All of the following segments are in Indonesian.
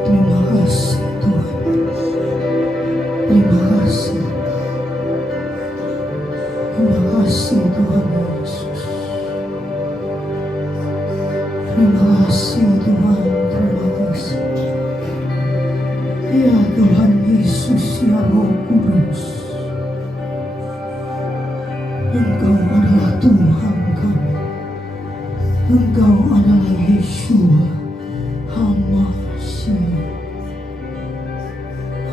Terima kasih Tuhan. Terima kasih. Terima kasih Tuhan Yesus. Terima kasih Tuhan. Terima kasih. Ya Tuhan Yesus, ya Roh Kudus, Engkau adalah Tuhan kami. Engkau adalah Yeshua HaMashiach.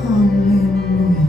Haleluya.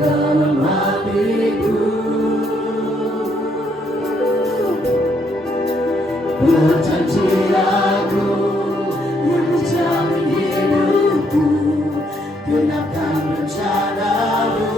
dalam hatiku, perjanjianmu yang menjamin hidupku, genapkan rencanamu.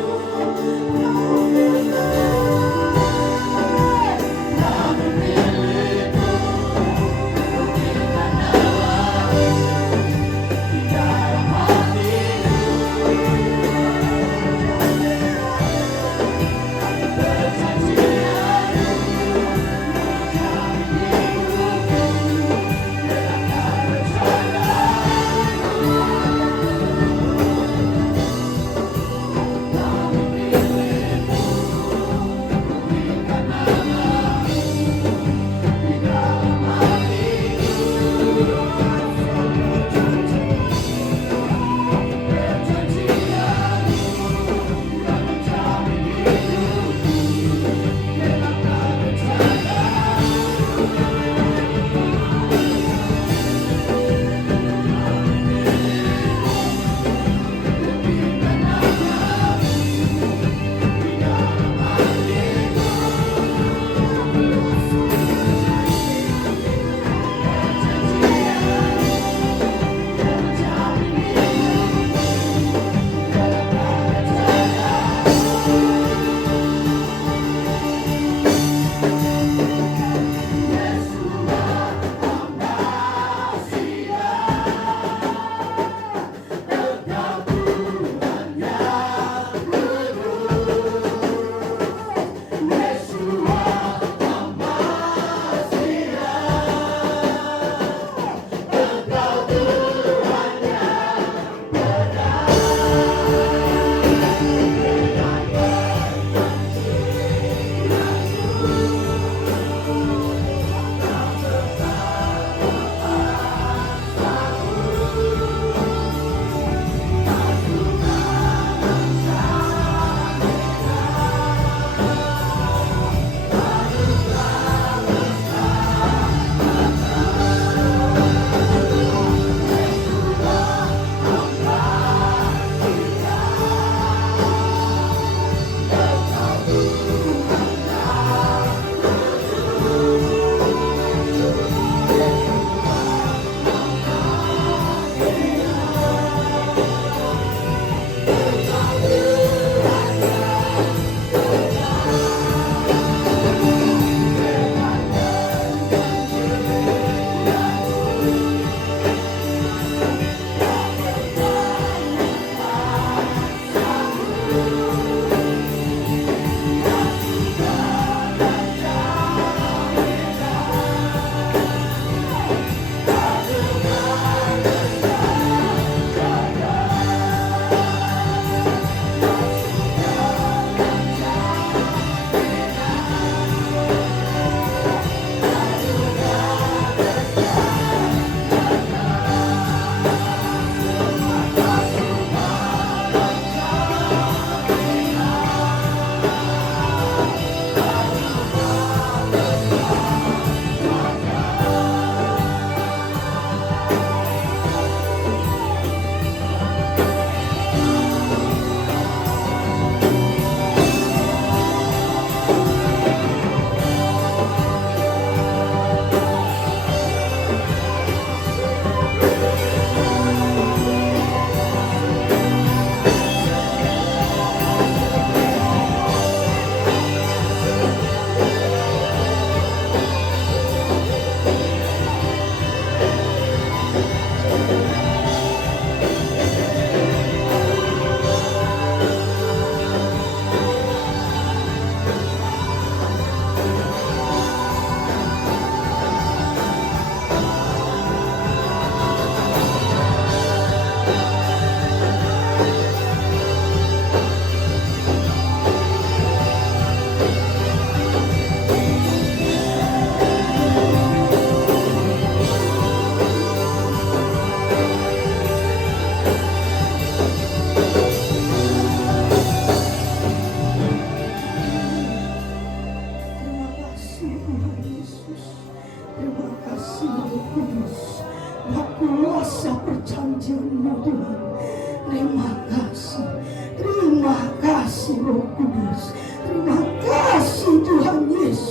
Terima kasih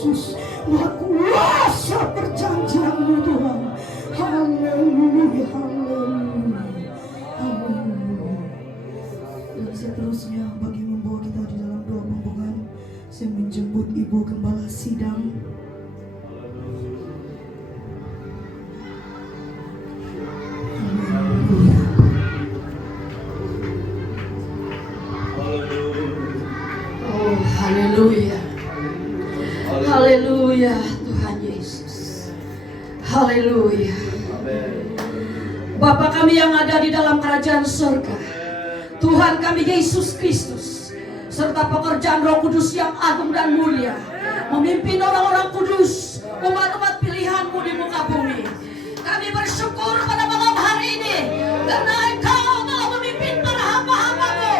Yesus, Maha kuasa perjanjian-Mu Tuhan. Haleluya, haleluya, haleluya. Dan seterusnya bagi membawa kita di dalam doa pembukaan, saya menjemput Ibu Gembala Sidang. Oh, haleluya. Haleluya, Tuhan Yesus. Haleluya. Bapa kami yang ada di dalam kerajaan surga, Tuhan kami Yesus Kristus, serta pekerjaan Roh Kudus yang agung dan mulia, memimpin orang-orang kudus, umat-umat pilihan-Mu di muka bumi. Kami bersyukur pada malam hari ini karena Engkau telah memimpin para hamba-hamba-Mu.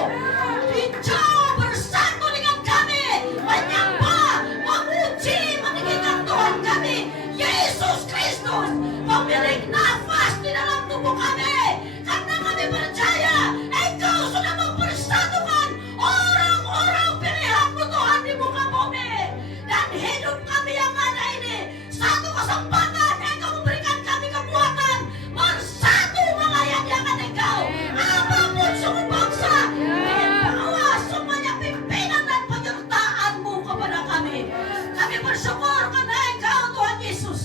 Hijau bersatu dengan kami, menyembah, memuji, meninggikan Tuhan kami Yesus Kristus, pemilik nafas di dalam tubuh kami. Karena kami percaya Engkau sudah mempersatukan orang-orang pilihan-Mu Tuhan di muka bumi. Dan hidup kami yang ada ini satu kesempatan Engkau memberikan kami kekuatan bersatu melayani akan Engkau. Apapun suku bangsa, bawa semuanya pimpinan dan penyertaan-Mu kepada kami. Kami bersyukur karena Engkau Tuhan Yesus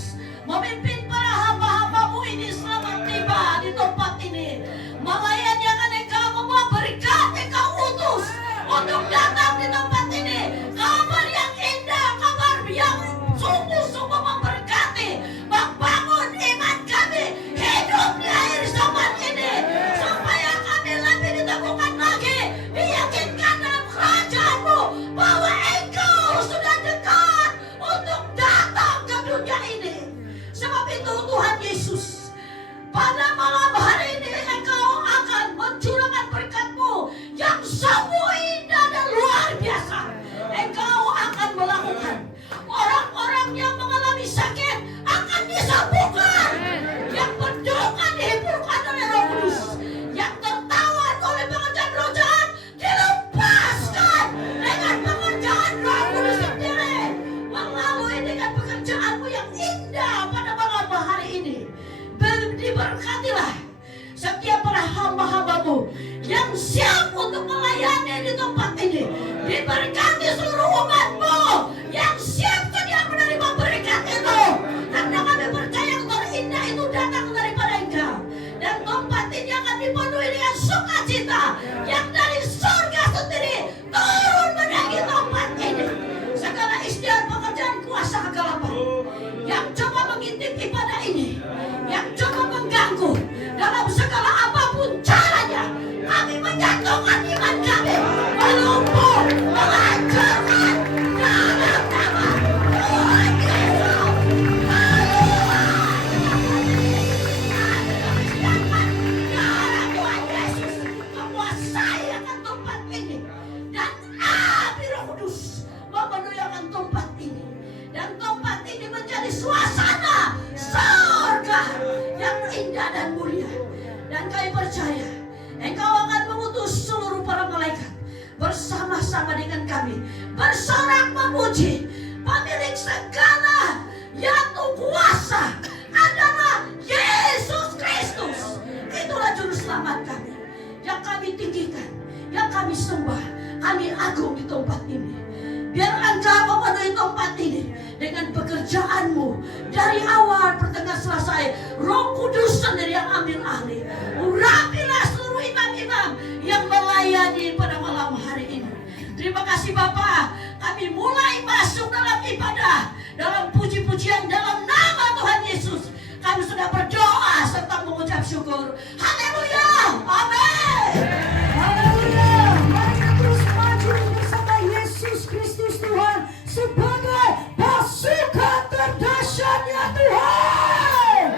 memimpin para hamba-hamba-Mu ini selamat tiba di tempat ini. Melayani akan Engkau, membawa berkat Engkau utus untuk datang di tempat ini. Kabar yang indah, kabar yang sungguh-sungguh memberkati, membangun iman kami hidup di akhir zaman ini, supaya kami lebih diteguhkan lagi, diyakinkan dalam kerajaan-Mu bahwa Engkau sudah dekat untuk datang ke dunia ini. Sebab itu Tuhan Yesus, pada malam hari ini Engkau akan mencurahkan berkat-Mu yang sungguh indah dan luar biasa. Engkau akan melakukan, orang-orang yang mengalami sakit akan disembuhkan, yang berdoa dihiburkan oleh Roh Kudus, yang tertawan oleh pekerjaan roh jahat dilepaskan dengan pekerjaan Roh Kudus sendiri, melalui dengan pekerjaan-Mu yang indah pada malam hari ini. Diberkatilah setiap para hamba-hamba-Mu yang siap untuk melayani di tempat ini. Diberkati seluruh umat-Mu yang siap sedia menerima berkat itu, karena kami percaya kabar indah itu datang daripada Engkau. Dan tempat ini akan dipenuhi dengan sukacita yang dari surga sendiri turun mendatangi tempat ini. Segala istilah pekerjaan kuasa kegelapan yang coba mengintip ibadah ini, yang coba mengganggu dalam segala apapun caranya, kami menyatukan iman kami, melumpuh, menghancurkan dalam nama Tuhan Yesus. Sedangkan darah Tuhan Yesus menguasai akan tempat ini, dan api Roh Kudus memenuhi akan tempat ini, dan tempat ini menjadi suasana surga yang indah dan mulia. Dan kami percaya Engkau akan mengutus seluruh para malaikat bersama-sama dengan kami, bersorak memuji pemilik segala yang kuasa adalah Yesus Kristus. Itulah juru selamat kami yang kami tinggikan, yang kami sembah, kami agung di tempat ini. Biar Engkau memenuhi tempat ini dengan pekerjaan-Mu dari awal, pertengahan, selesai. Roh Kudus sendiri yang ambil alih. Urapilah seluruh imam-imam yang melayani pada malam hari ini. Terima kasih Bapa, kami mulai masuk dalam ibadah, dalam puji-pujian dalam nama Tuhan Yesus. Kami sudah berdoa serta mengucap syukur. Haleluya, amin. Haleluya. Mari kita terus maju bersama Yesus Kristus Tuhan sebagai pasukan terdahsyatnya Tuhan.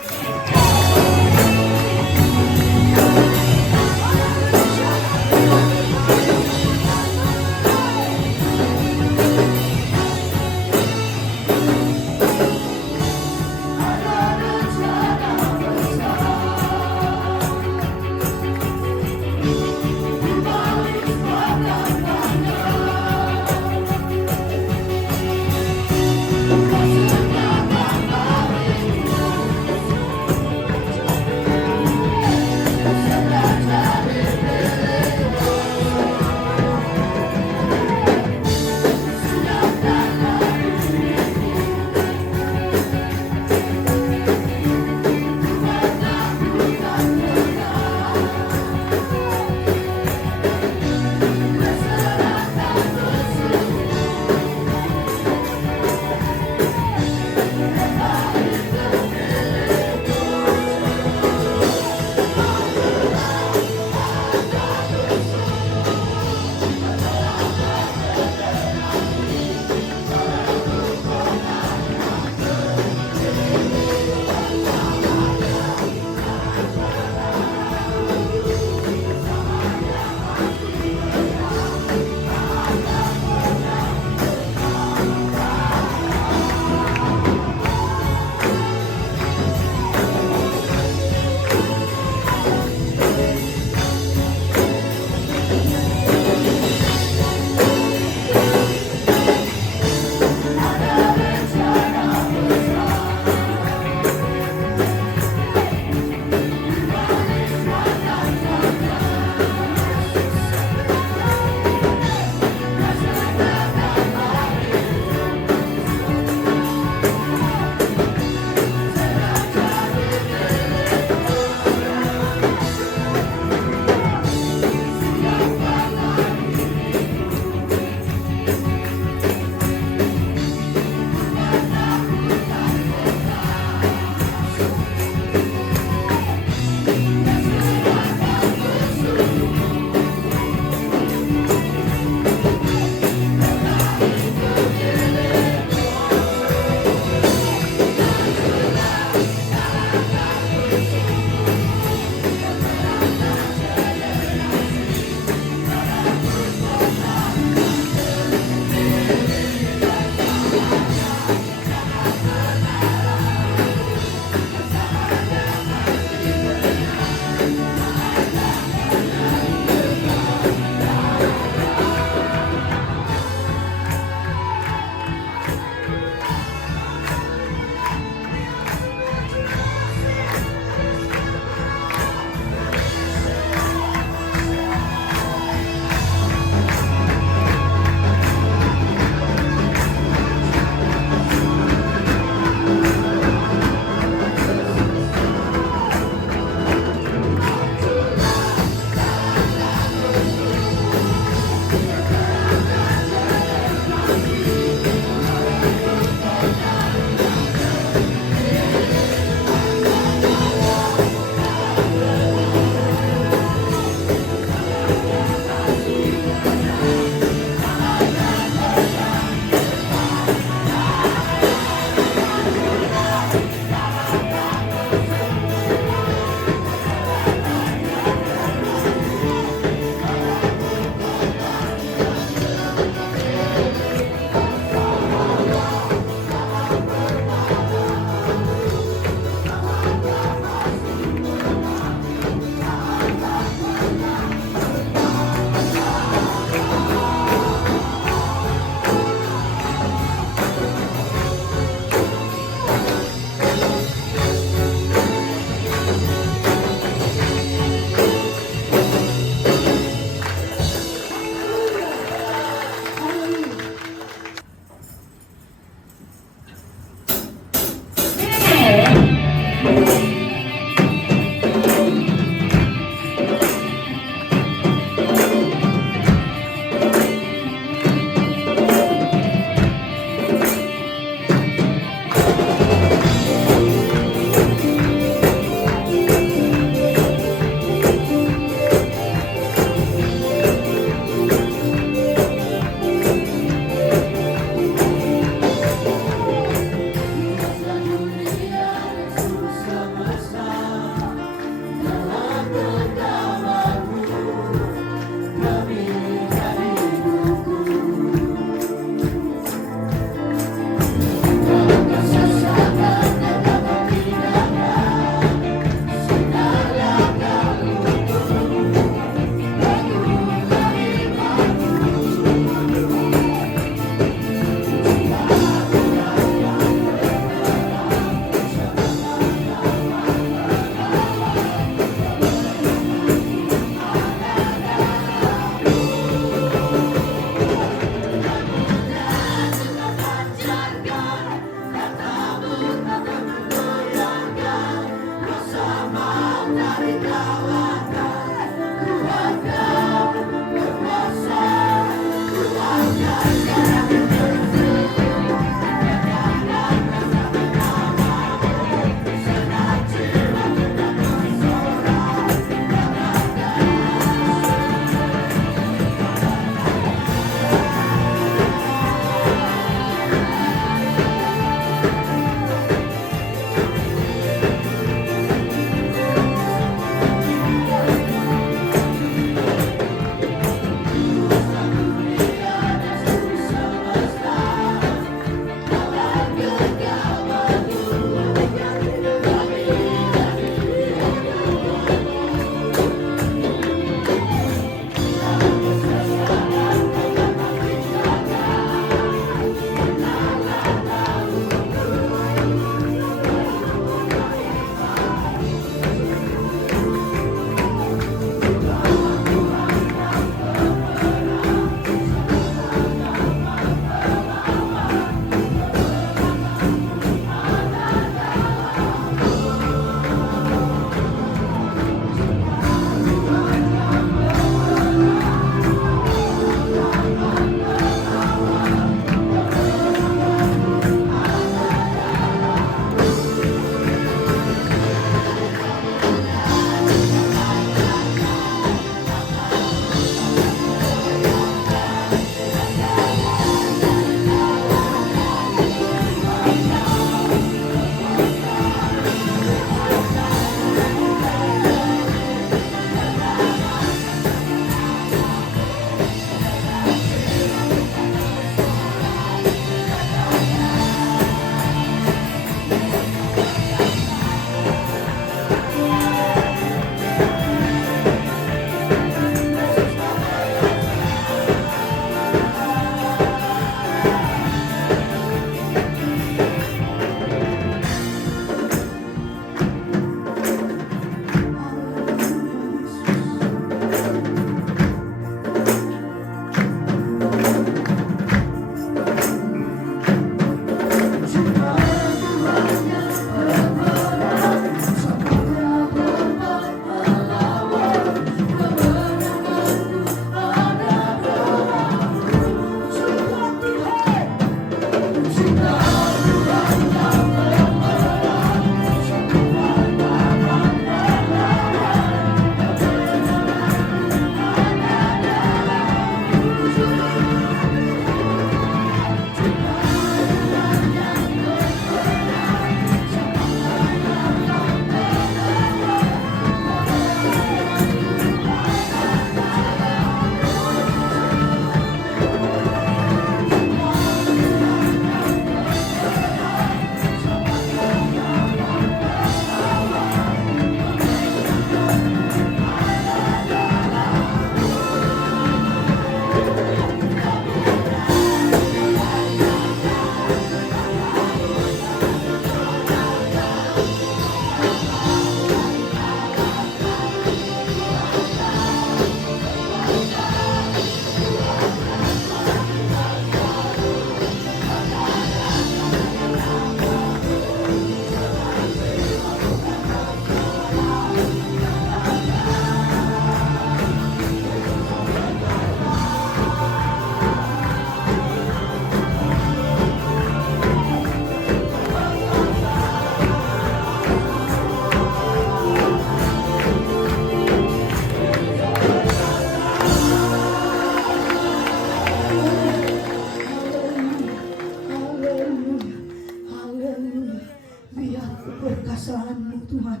Tuhan.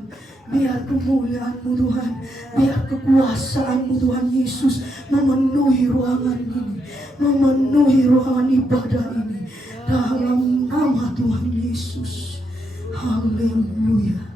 Biar kemuliaan-Mu Tuhan, biar kekuasaan-Mu Tuhan Yesus memenuhi ruangan ini, memenuhi ruangan ibadah ini. Dalam nama Tuhan Yesus. Haleluya.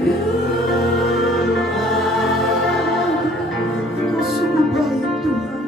Engkau sungguh baik Tuhan.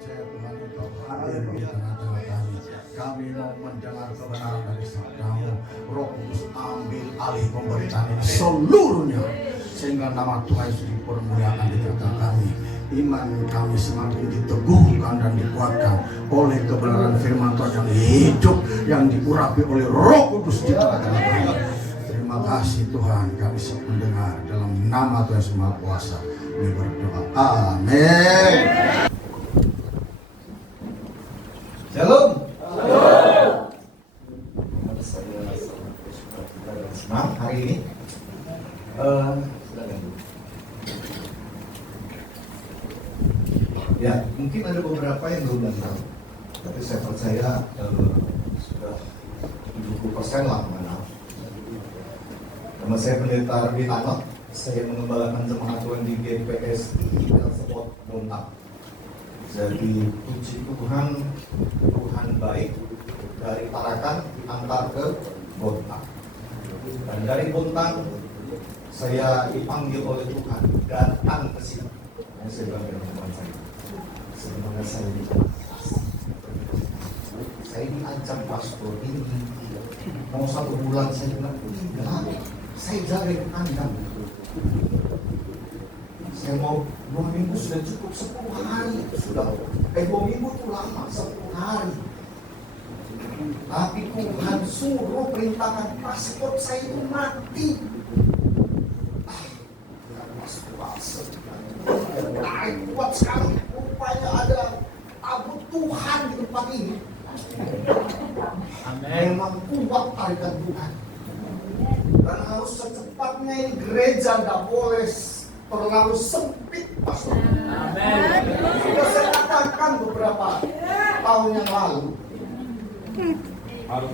percaya Tuhan Engkau hadir di tengah-tengah kami. Kami mau mendengar kebenaran dari sabda-Mu. Roh Kudus ambil alih pemberitaan ini seluruhnya, sehingga nama Tuhan Yesus dipermuliakan di tengah kami. Iman kami semakin diteguhkan dan dikuatkan oleh kebenaran firman Tuhan yang hidup, yang diurapi oleh Roh Kudus di tengah-tengah kami. Terima kasih Tuhan, kami siap mendengar dalam nama Tuhan Yesus Maha Kuasa. Kami berdoa. Amin. Shalom. Senang hari ini. Ya, mungkin ada beberapa yang belum kenal, tapi saya percaya sudah 70% lah mengenal. Nama saya Pendeta Arbi Tanot. Saya mengembalakan jemaat Tuhan di GPSI Sport Bontang. Jadi puji Tuhan, Tuhan baik. Dari Tarakan diantar ke Bontang. Dan dari Bontang saya dipanggil oleh Tuhan datang ke sini. Saya bilang dengan teman saya, sebenarnya saya diancam pastor ini mau 1 bulan. Saya bilang tidak, saya jaga ke kandang. Saya mau 2 minggu sudah cukup, 10 hari sudah. 2 minggu itu lama, 10 hari. Tapi Tuhan suruh perintahkan paspor saya itu mati. Tarik kuat sekali. Rupanya ada abu Tuhan di tempat ini. Memang kuat tarikan Tuhan. Dan harus secepatnya ini gereja tidak boleh terlalu sempit, pastor. Sudah saya katakan beberapa tahun yang lalu. Harus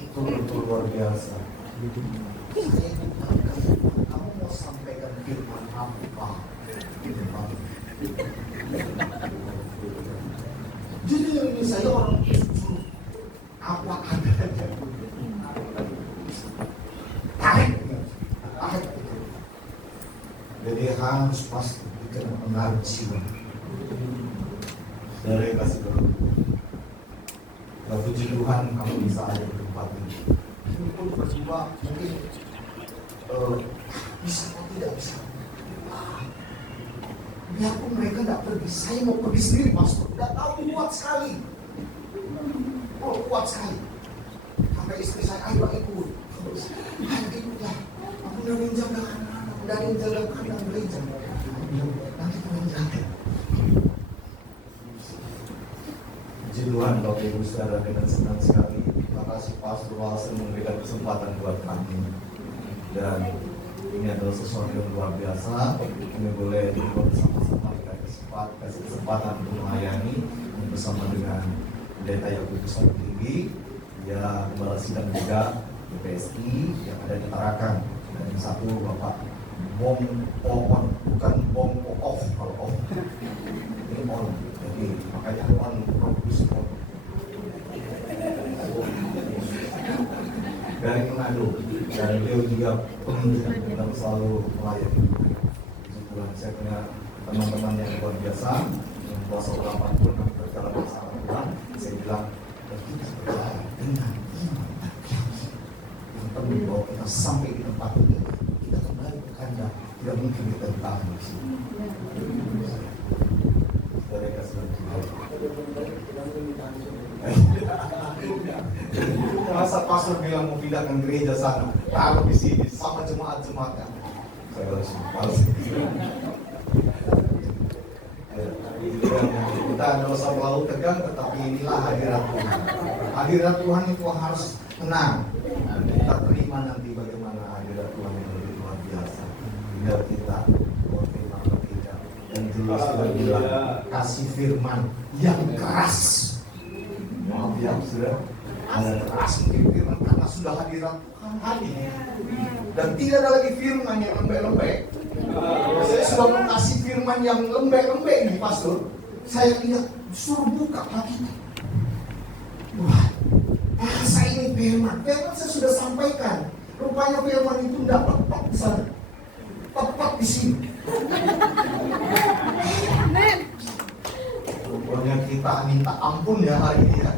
betul-betul luar biasa. Saya katakan, kamu mau sampaikan firman apa? Jujur ini saya orang apa adanya. Tarik. Jadi harus pasti kita menaruh jiwa. Dari kasih Tuhan. Puji Tuhan kamu bisa ada di tempat ini. Ini pun berjiwa mungkin bisa atau tidak bisa. Biarpun mereka tidak pergi, saya mau pergi sendiri, pastor. Tidak tahu kuat sekali. Oh, kuat sekali. Sampai istri saya, ayo ikut. Ayo ikutlah. Aku dari jaga anak-anak, dari jaga kandang gereja. Nanti Tuhan jaga. Puji Tuhan, Bapak Ibu Saudara, dengan senang sekali. Terima kasih Pastor Walsen memberikan kesempatan buat kami. Dan ini adalah sesuatu yang luar biasa. Kami boleh berbuat bersama-sama, kasih kesempatan untuk melayani bersama dengan Pendeta Yakobus Tinggi, ya Kepala Sidang juga GPSI yang ada di Tarakan. Dan yang satu Bapak Bom On, bukan Bom Off, kalau off ini on, jadi makanya on produce on. Dari Manado, dan beliau juga pemimpin dan selalu melayani. Tuhan, saya punya teman-teman yang luar biasa, yang kuasa berapapun berjalan bersama Tuhan. Saya bilang, kita berjalan dengan iman dan yakin. Yang penting bahwa kita sampai di tempat ini, kita kembali ke kandang. Tidak mungkin kita bertahan di sini. Dari kasih Tuhan. Masa pastor bilang mau pindahkan gereja sana, taruh di sini sama jemaat-jemaatnya. Saya harus kita adalah selalu tegang, tetapi inilah hadirat Tuhan. Hadirat Tuhan itu harus tenang. Dan kita terima nanti bagaimana hadirat Tuhan yang lebih luar biasa. Tinggal kita terima tidak. Dan jelas Tuhan bilang kasih firman yang keras. Maaf ya, sudah ada keras mungkin firman karena sudah hadirat Tuhan hadir. Dan tidak ada lagi firman yang lembek-lembek. Saya sudah mengasih firman yang lembek-lembek nih, pastor. Saya lihat suruh buka lagi. Wah, masa ini firman saya sudah sampaikan. Rupanya firman itu tidak tepat di sana, tepat di sini. kita minta ampun ya hari ini ya.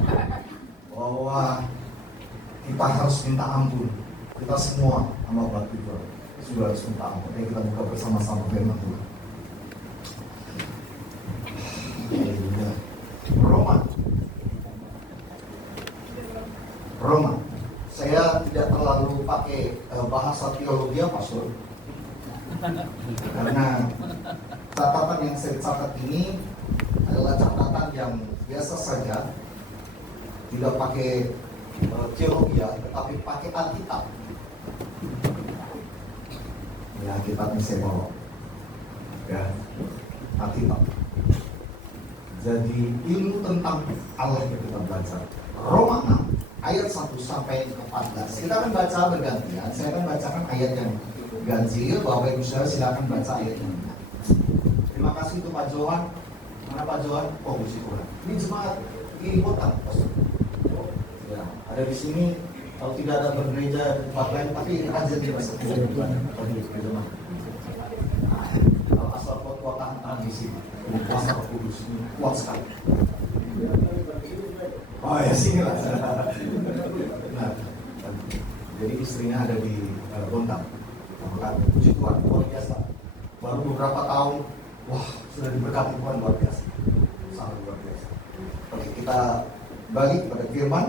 Bahwa kita harus minta ampun. Kita semua sama Bapak Ibu sudah harus minta ampun. Jadi kita buka bersama-sama firman Tuhan. Haleluya. Roma. Saya tidak terlalu pakai bahasa teologi ya, Pastor. Karena catatan yang saya catat ini adalah catatan yang biasa saja, tidak pakai teologi ya, tetapi pakai Alkitab. Ya, Alkitabnya saya bawa. Ya, Alkitab. Jadi ilmu tentang Allah yang kita baca. Roma 6 ayat 1 sampai 14. Kita akan baca bergantian. Saya akan bacakan ayat yang ganjil. Bapak Ibu Saudara silakan baca ayat ini. Terima kasih untuk Pak Johan. Mana Pak Johan? Oh, puji Tuhan. Ini jemaat di kota. Ya, ada di sini. Kalau tidak ada bergereja di tempat lain, tapi aja di bahasa Tuhan. Kalau asal kuat tahan di sini. Kuasa Kudus ini kuat sekali. Oh ya, sini lah. Nah, jadi istrinya ada di Bontang. Puji Tuhan, luar biasa. Baru beberapa tahun, wah sudah diberkati Tuhan luar biasa, sangat luar biasa. Oke, kita balik kepada firman.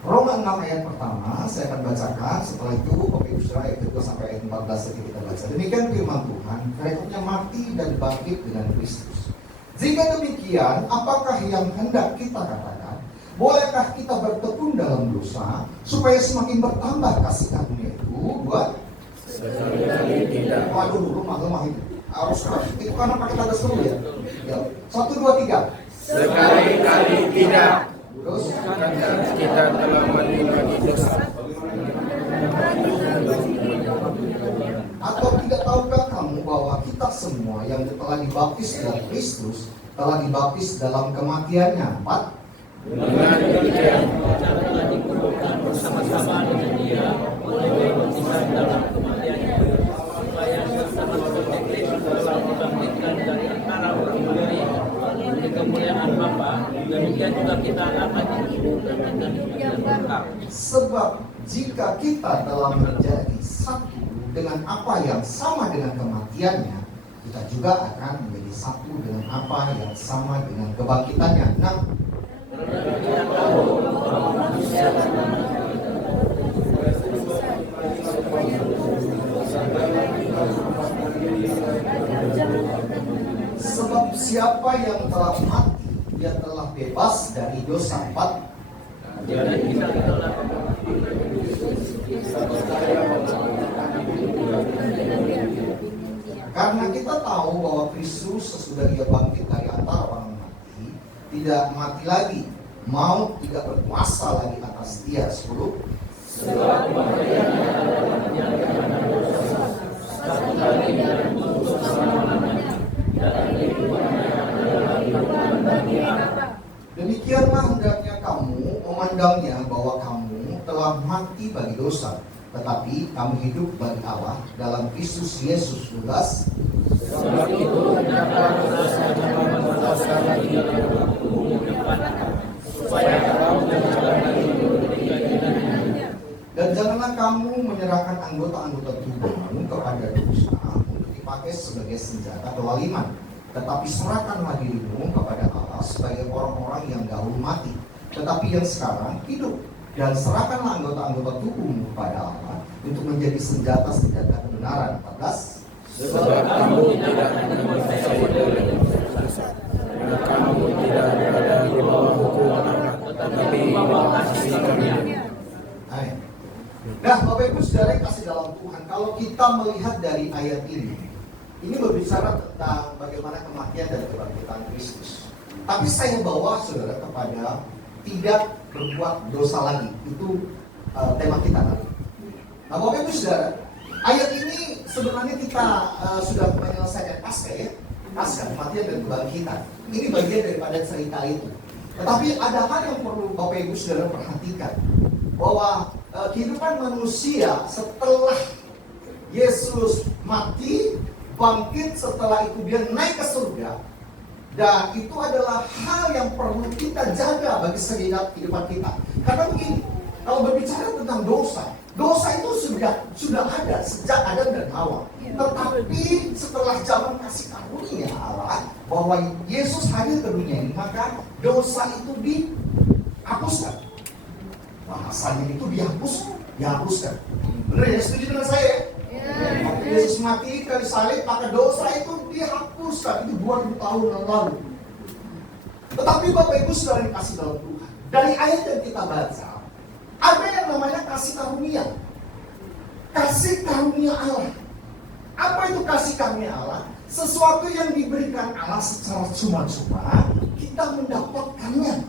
Roma 6 ayat pertama, saya akan bacakan. Setelah itu, Bapak Ibu Saudara ayat kedua sampai ayat 14 lagi kita baca. Demikian firman Tuhan, mereka mati dan bangkit dengan Kristus. Jika demikian, apakah yang hendak kita katakan? Bolehkah kita bertekun dalam dosa supaya semakin bertambah kasih karunia itu buat? Sekali-kali tidak. Waduh, lemah itu. Harus keras. Itu karena pakai tanda seru ya. 1, 2, 3. Sekali-kali tidak. Terus? Kita telah mati dosa. Atau tidak tahukah kamu bahwa kita semua yang telah dibaptis dalam Kristus telah dibaptis dalam kematiannya? 4. Dengan demikian kita telah dikuburkan bersama-sama dengan Dia oleh baptisan dalam kematiannya, supaya bersama-sama dengan Kristus telah dibangkitkan dari antara orang mati oleh kemuliaan Bapa. Demikian juga kita akan dikuburkan dengan Dia. Sebab jika kita telah menjadi satu dengan apa yang sama dengan kematiannya, kita juga akan menjadi satu dengan apa yang sama dengan kebangkitannya. 6. Sebab siapa yang telah mati, dia telah bebas dari dosa. 4. Karena kita tahu bahwa Kristus sesudah Dia bangkit dari antara orang mati, tidak mati lagi, maut tidak berkuasa lagi atas Dia. 10. Demikianlah hendaknya kamu memandangnya, bahwa kamu telah mati bagi dosa, tetapi kamu hidup bagi Allah dalam Kristus Yesus. 12. Sebab itu hendaklah dosa jangan berkuasa lagi dalam tubuhmu supaya kamu menjalani hidup di dalamnya. Dan janganlah kamu menyerahkan anggota-anggota tubuhmu kepada dosa untuk dipakai sebagai senjata kelaliman, tetapi serahkanlah dirimu kepada Allah sebagai orang-orang yang dahulu mati, tetapi yang sekarang hidup. Dan serahkanlah anggota-anggota tubuhmu kepada Allah untuk menjadi senjata-senjata kebenaran. 14. Sebab kamu tidak menguasai dari dosa, karena kamu tidak berada di bawah hukum Allah, tetapi di bawah kasih karunia. Amin. Nah, Bapak Ibu Saudara yang kasih dalam Tuhan, kalau kita melihat dari ayat ini berbicara tentang bagaimana kematian dan kebangkitan Kristus. Tapi saya bawa saudara kepada tidak berbuat dosa lagi. Itu tema kita nanti. Nah, Bapak Ibu Saudara, ayat ini sebenarnya kita sudah menyelesaikan Paskah ya. Paskah, kematian dan kebangkitan. Ini bagian daripada cerita itu. Tetapi ada hal yang perlu Bapak Ibu Saudara perhatikan, bahwa kehidupan manusia setelah Yesus mati, bangkit, setelah itu dia naik ke surga, Dan itu adalah hal yang perlu kita jaga bagi setiap kehidupan kita. Karena begini, kalau berbicara tentang dosa, dosa itu sudah ada sejak Adam dan Hawa. Tetapi setelah zaman kasih karunia Allah bahwa Yesus hadir ke dunia ini, maka dosa itu dihapuskan. Bahasanya itu dihapuskan. Benar ya? Setuju dengan saya? Waktu Yesus mati kayu salib, maka dosa itu dihapuskan. Itu 2000 tahun yang lalu. Tetapi Bapak Ibu Saudara yang kasih dalam Tuhan, dari ayat yang kita baca, ada yang namanya kasih karunia. Kasih karunia Allah. Apa itu kasih karunia Allah? Sesuatu yang diberikan Allah secara cuma-cuma, kita mendapatkannya.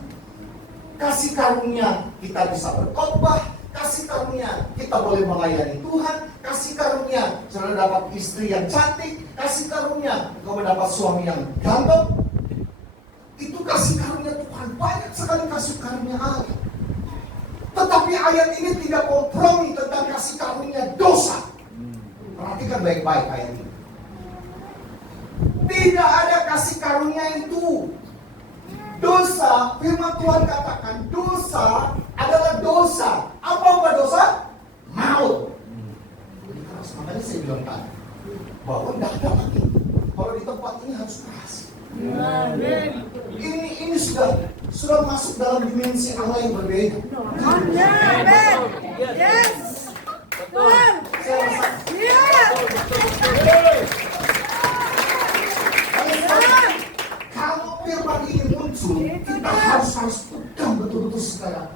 Kasih karunia kita bisa berkhotbah, kasih karunia kita boleh melayani Tuhan, kasih karunia saudara dapat istri yang cantik, kasih karunia kau mendapat suami yang ganteng. Itu kasih karunia Tuhan, banyak sekali kasih karunia Allah. Tetapi ayat ini tidak kompromi tentang kasih karunia dosa. Perhatikan baik-baik ayat ini. Tidak ada kasih karunia itu. Dosa, firman Tuhan katakan dosa adalah dosa. Apa dosa? Maut. Makanya saya bilang tadi bahwa tidak ada lagi. Kalau di tempat ini harus keras. Ini sudah masuk dalam dimensi Allah yang berbeda. Yes. Saya rasa kalau firman ini muncul, kita harus pegang betul-betul sekarang.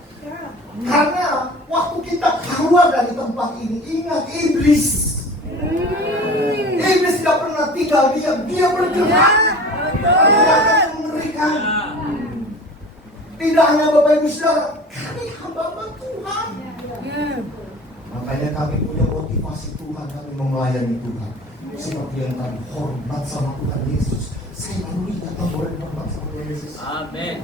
Karena waktu kita keluar dari tempat ini, ingat iblis. Iblis tidak pernah tinggal diam, dia bergerak. Pergerakan mengerikan. Tidak hanya Bapak Ibu Saudara, kami hamba Tuhan. Makanya kami punya motivasi Tuhan, kami mau melayani Tuhan. Seperti yang tadi, hormat sama Tuhan Yesus. Saya baru datang boleh hormat sama Tuhan Yesus. Amin.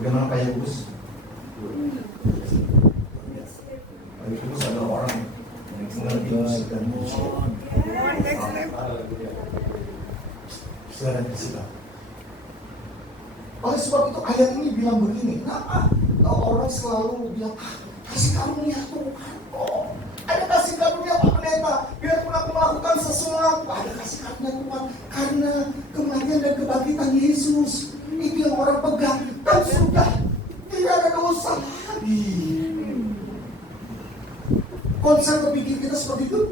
Bagaimana Pak Yakubus? Pak Yakubus adalah orang yang mengerti musik dan musik. Silakan kasih. Oleh sebab itu ayat ini bilang begini, kenapa orang selalu bilang kasih karunia Tuhan? Oh, ada kasih karunia Pak Pendeta, biarpun aku melakukan sesuatu, ada kasih karunia Tuhan karena kematian dan kebangkitan Yesus. Itu yang orang pegang, dan sudah tidak ada dosa lagi. Konsep berpikir kita seperti itu.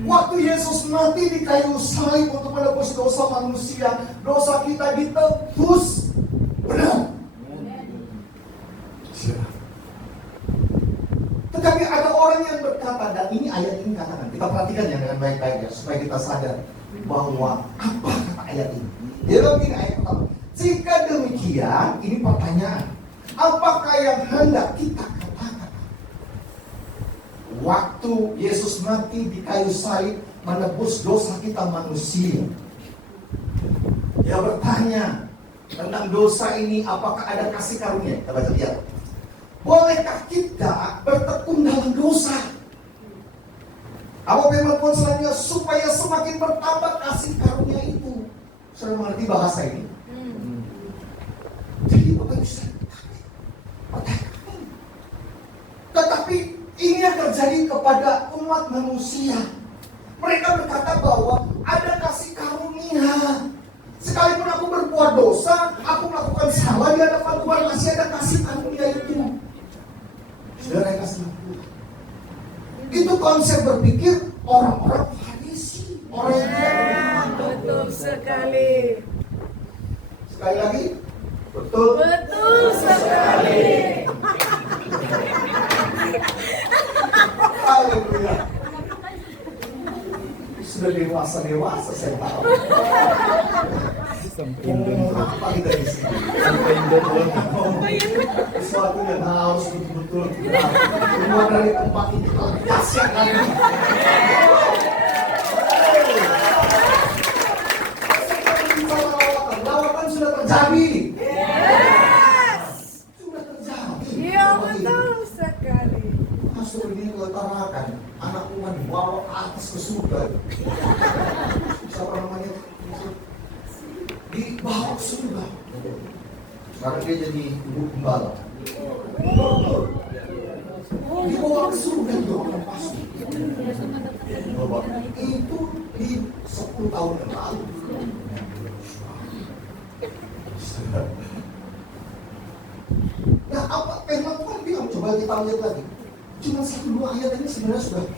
Waktu Yesus mati di kayu salib untuk menebus dosa manusia, dosa kita ditebus. Benar. Tetapi ada orang yang berkata, dan ini ayat ini katakan, kita perhatikan ya dengan baik-baik ya, supaya kita sadar bahwa apa kata ayat ini. Dia bilang begini ayat pertama, jika demikian, ini pertanyaan, apakah yang hendak kita katakan? Waktu Yesus mati di kayu salib menebus dosa kita manusia. Dia bertanya tentang dosa ini, apakah ada kasih karunia? Kita baca lihat. Bolehkah kita bertekun dalam dosa? Apa firman Tuhan selanjutnya? Supaya semakin bertambah kasih karunia itu. Sudah mengerti bahasa ini? Jadi Bapak bisa tetapi ini yang terjadi kepada umat manusia. Mereka berkata bahwa ada kasih karunia. Sekalipun aku berbuat dosa, aku melakukan salah di hadapan Tuhan, masih ada kasih karunia itu. Saudara yang kasih Tuhan. Itu konsep berpikir orang-orang Farisi, orang yang tidak beriman. Betul sekali. Sekali lagi, betul. Betul sekali. Haleluya. Sudah dewasa saya tahu. Apa kita di sini? Sesuatu yang harus betul-betul kita keluar dari tempat ini kalau dahsyat lagi. Lawatan sudah terjadi. Sudah terjadi. Iya, betul sekali. Masuk ini ke utarakan, anak Tuhan dibawa ke atas ke surga. Bisa siapa namanya? Dibawa ke surga. Sekarang dia jadi ibu gembala. Dibawa ke surga juga orang pasti. Bapak, itu di 10 tahun yang lalu. Nah, apa firman Tuhan bilang? Coba kita lihat lagi. Cuma 1-2 ayat ini sebenarnya sudah.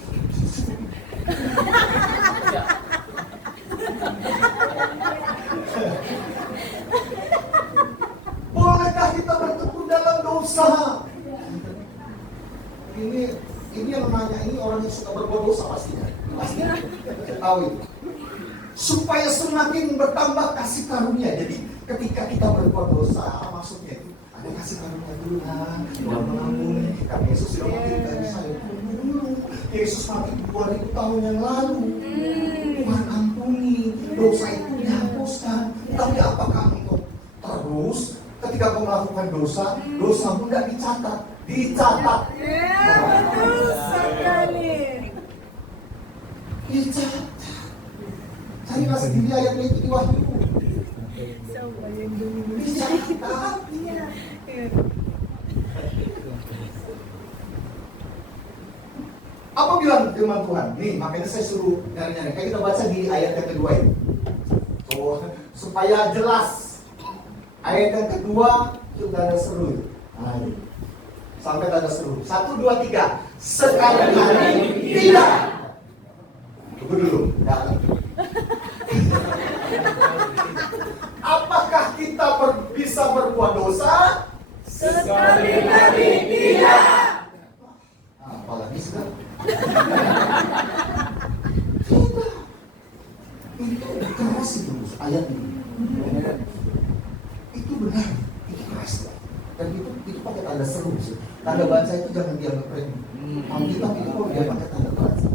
Bolehkah kita bertekun dalam dosa? Ini yang nanya, ini orang yang suka berbuat dosa pastinya. Pastinya. Saya tahu itu. Supaya semakin bertambah kasih karunia. Jadi ketika kita berbuat dosa, maksudnya itu ada kasih karunia dulu kan, Tuhan mengampuni. Karena Yesus sudah mati dari saya dulu. Yesus mati 2000 tahun yang lalu. Tuhan ampuni, dosa itu dihapuskan. Tapi apakah engkau terus ketika kau melakukan dosa, dosamu tidak dicatat? Dicatat. Ya, betul sekali. Dicatat. Cari kasih diri ayatnya itu di Wahyu. Coba yang dulu. Dicatat. Iya. Apa bilang firman Tuhan? Nih, makanya saya suruh nyari-nyari. Kayak kita baca di ayat yang kedua ini. Oh, supaya jelas. Ayat yang kedua sudah ada seru. Nah, ini. Sampai ada seru. 1, 2, 3. Sekali-kali tidak. Tunggu dulu. Jangan. Apakah kita bisa berbuat dosa? Sekali-kali tidak. Apalagi sudah. Itu keras itu ayat ini. Itu benar, itu keras. Dan itu pakai tanda seru sih. Tanda baca itu jangan dia ngeprint. Alkitab itu kok dia pakai tanda baca.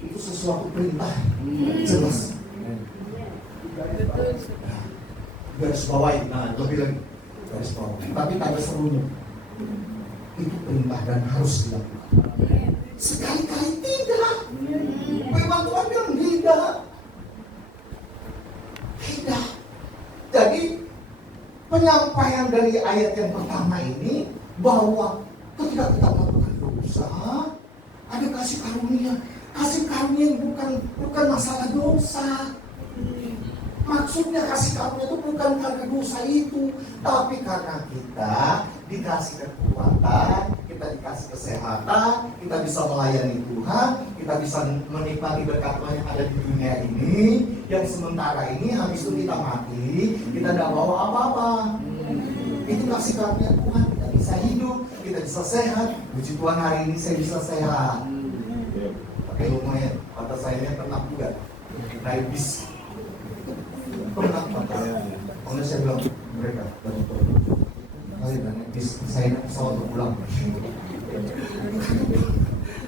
Itu sesuatu perintah jelas. Betul. Garis bawahi, nah lebih lagi garis bawahi. Tapi tanda serunya itu perintah dan harus dilakukan. Sekali-kali tidak. Firman Tuhan bilang tidak. Tidak. Jadi penyampaian dari ayat yang pertama ini bahwa ketika kita melakukan dosa ada kasih karunia. Kasih karunia bukan masalah dosa. Maksudnya kasih karunia itu bukan karena dosa itu, tapi karena kita dikasih kekuatan, kita dikasih kesehatan, kita bisa melayani Tuhan, kita bisa menikmati berkat Tuhan yang ada di dunia ini, yang sementara ini habis itu kita mati, kita tidak bawa apa-apa. Itu kasih karunia Tuhan, kita bisa hidup, kita bisa sehat. Puji Tuhan hari ini saya bisa sehat. Pakai lumayan, mata saya tenang juga, naik bis. Pernah Kemudian saya bilang mereka dan bis saya naik pesawat untuk pulang.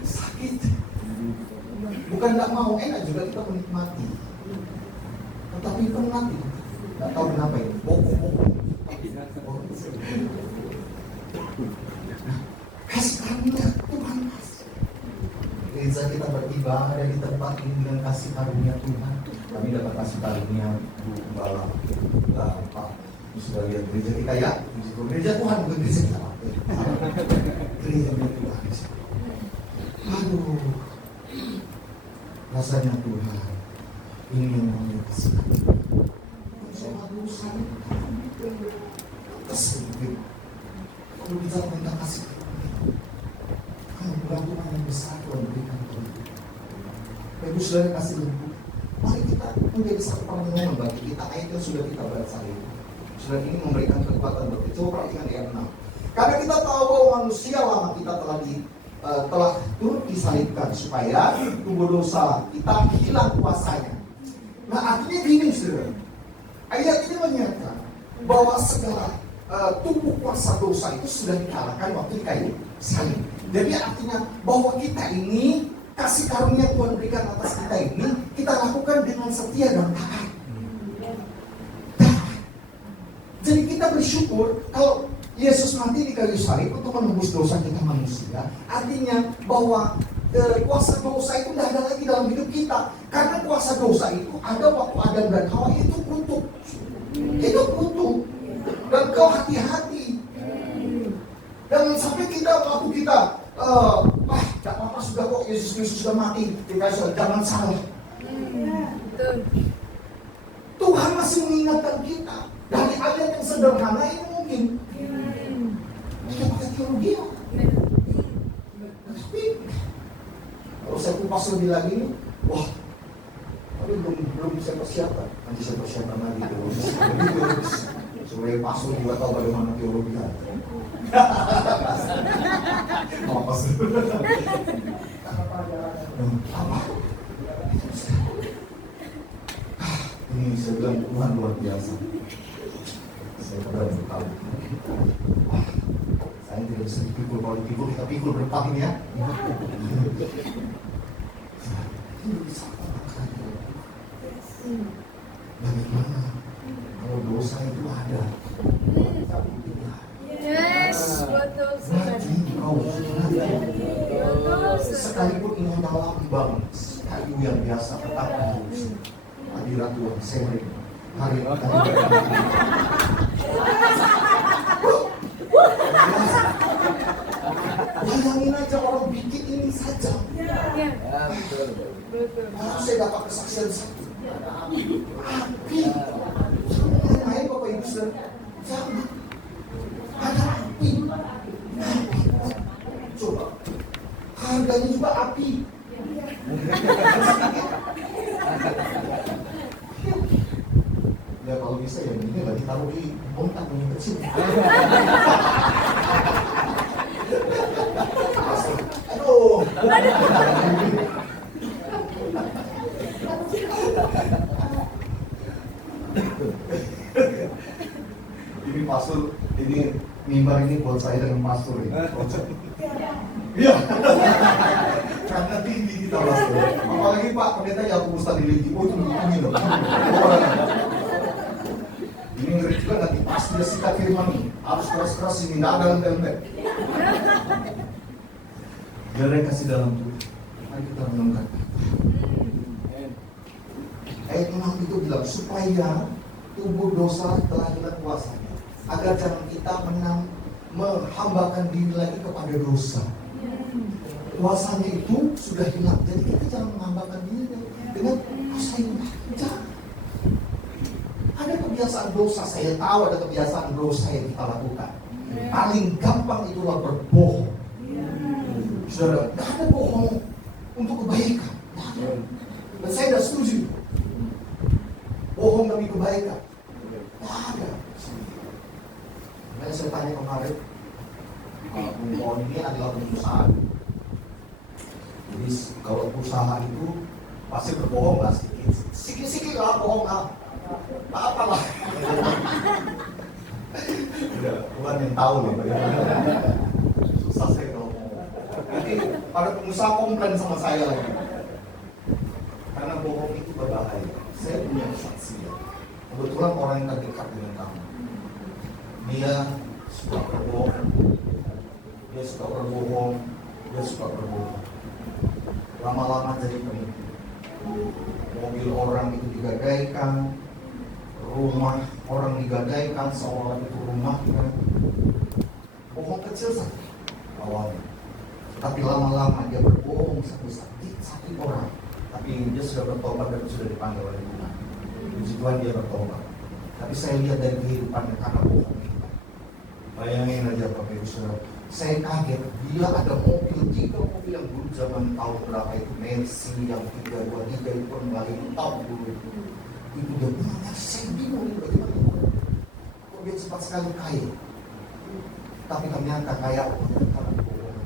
Sakit. Bukan nggak mau, enak juga kita menikmati. Tetapi pernah nggak tahu kenapa ya, bokong. Nah, kasih karunia Tuhan. Gereja kita beribadah di tempat ini dengan kasih karunia Tuhan. Kami dapat kasih karunia Gembala Pak. Sudah lihat gereja kita ya? Gereja Tuhan bukan gereja kita. Gereja Tuhan. Aduh, rasanya Tuhan ini yang namanya kasih. Saya dosa. Kesempit. Kalau bicara tentang kasih karunia, bukan Tuhan yang besar Tuhan berikan Tuhan. Ibu saudara kasih lembut. Mari kita menjadi satu permenungan bagi kita. Ayat yang sudah kita baca ini. Sudah ini memberikan kekuatan bagi. Coba perhatikan ayat 6. Karena kita tahu bahwa manusia lama kita telah turut disalibkan supaya tubuh dosa kita hilang kuasanya. Nah artinya gini saudara. Ayat ini menyatakan bahwa segala tubuh kuasa dosa itu sudah dikalahkan waktu di kayu salib. Jadi artinya bahwa kita ini kasih karunia Tuhan berikan atas kita ini kita lakukan dengan setia dan taat. Jadi kita bersyukur kalau Yesus mati di kayu salib untuk menembus dosa kita manusia. Artinya bahwa kuasa dosa itu tidak ada lagi dalam hidup kita. Karena kuasa dosa itu ada waktu Adam dan Hawa itu kutuk. Itu kutuk. Dan kau hati-hati. Jangan sampai waktu kita tidak apa-apa sudah kok, Yesus Kristus sudah mati. Kita jangan salah. Betul. Tuhan masih mengingatkan kita dari ayat yang sederhana ini mungkin. Kita pakai teologi. Tapi kalau saya kupas lebih lagi, wah, tapi belum saya persiapkan. Nanti saya persiapkan lagi teologi. Supaya pastor juga tahu bagaimana teologi. Apa sih? Apa? Ini saya bilang Tuhan luar biasa. Saya benar tahu. Saya tidak bisa dipikul. Kalau dipikul kita pikul berempat ini ya. Ini bisa bagaimana kalau dosa itu ada? Yes, betul Nanti sekali. kau Betul sekali. sekalipun ini hanya lambang kayu yang biasa tetap harus hadirat Tuhan sering hari bayangin aja orang bikin ini saja. Ya, betul. Kalau saya dapat kesaksian satu api main Bapak Ibu Saudara, jangan ada api. Coba harganya juga api. Ya kalau bisa ya ini lagi taruh di kontak yang kecil. Aduh. Ini pastor, ini mimbar ini buat saya dengan pastor ini. Iya. Karena tinggi kita pastor. Apalagi Pak Pendeta Yakub Ustadz Diligi. Oh itu tinggi loh. Ini ngeri juga nanti pas dia sikat firman ini. Harus keras-keras ini, nggak ada lembek-lembek. Biar mereka kasih dalam tubuh. Mari kita menunggu. Ayat 6 itu bilang supaya tubuh dosa telah hilang kuasanya, agar jangan kita menghambakan diri lagi kepada dosa. Kuasanya itu sudah hilang, jadi kita jangan menghambakan diri dengan dosa ini. Jangan. Ada kebiasaan dosa, saya tahu ada kebiasaan dosa yang kita lakukan. Paling gampang itulah berbohong. Saudara, tidak ada bohong untuk kebaikan. Dan saya tidak setuju bohong demi kebaikan. Tidak ada. Makanya saya tanya kemarin, bohong ini adalah perusahaan. Jadi kalau perusahaan itu pasti berbohong lah sedikit. Sikit-sikit lah bohong lah. Apalah. Tuhan yang tahu nih bagaimana. Susah saya kalau ngomong. Nanti para pengusaha komplain sama saya lagi. Karena bohong itu berbahaya. Saya punya kesaksian. Kebetulan orang yang terdekat dengan kamu, dia suka berbohong. Dia suka berbohong. Dia suka berbohong. Lama-lama jadi penipu. Mobil orang itu digadaikan, rumah orang digadaikan seolah itu rumah kan. Bohong kecil saja awalnya, tapi lama-lama dia berbohong satu orang, tapi dia sudah bertobat dan sudah dipanggil oleh Tuhan. Puji Tuhan dia bertobat. Tapi saya lihat dari kehidupannya karena bohong itu. Bayangin aja Bapak Ibu Saudara, saya kaget dia ada mobil 3 mobil yang dulu zaman tahun berapa itu Mercy yang 323 itu kembali tahun dulu itu dia bilang, saya bingung ini bagaimana kok dia cepat sekali kaya, tapi ternyata kaya karena bohong.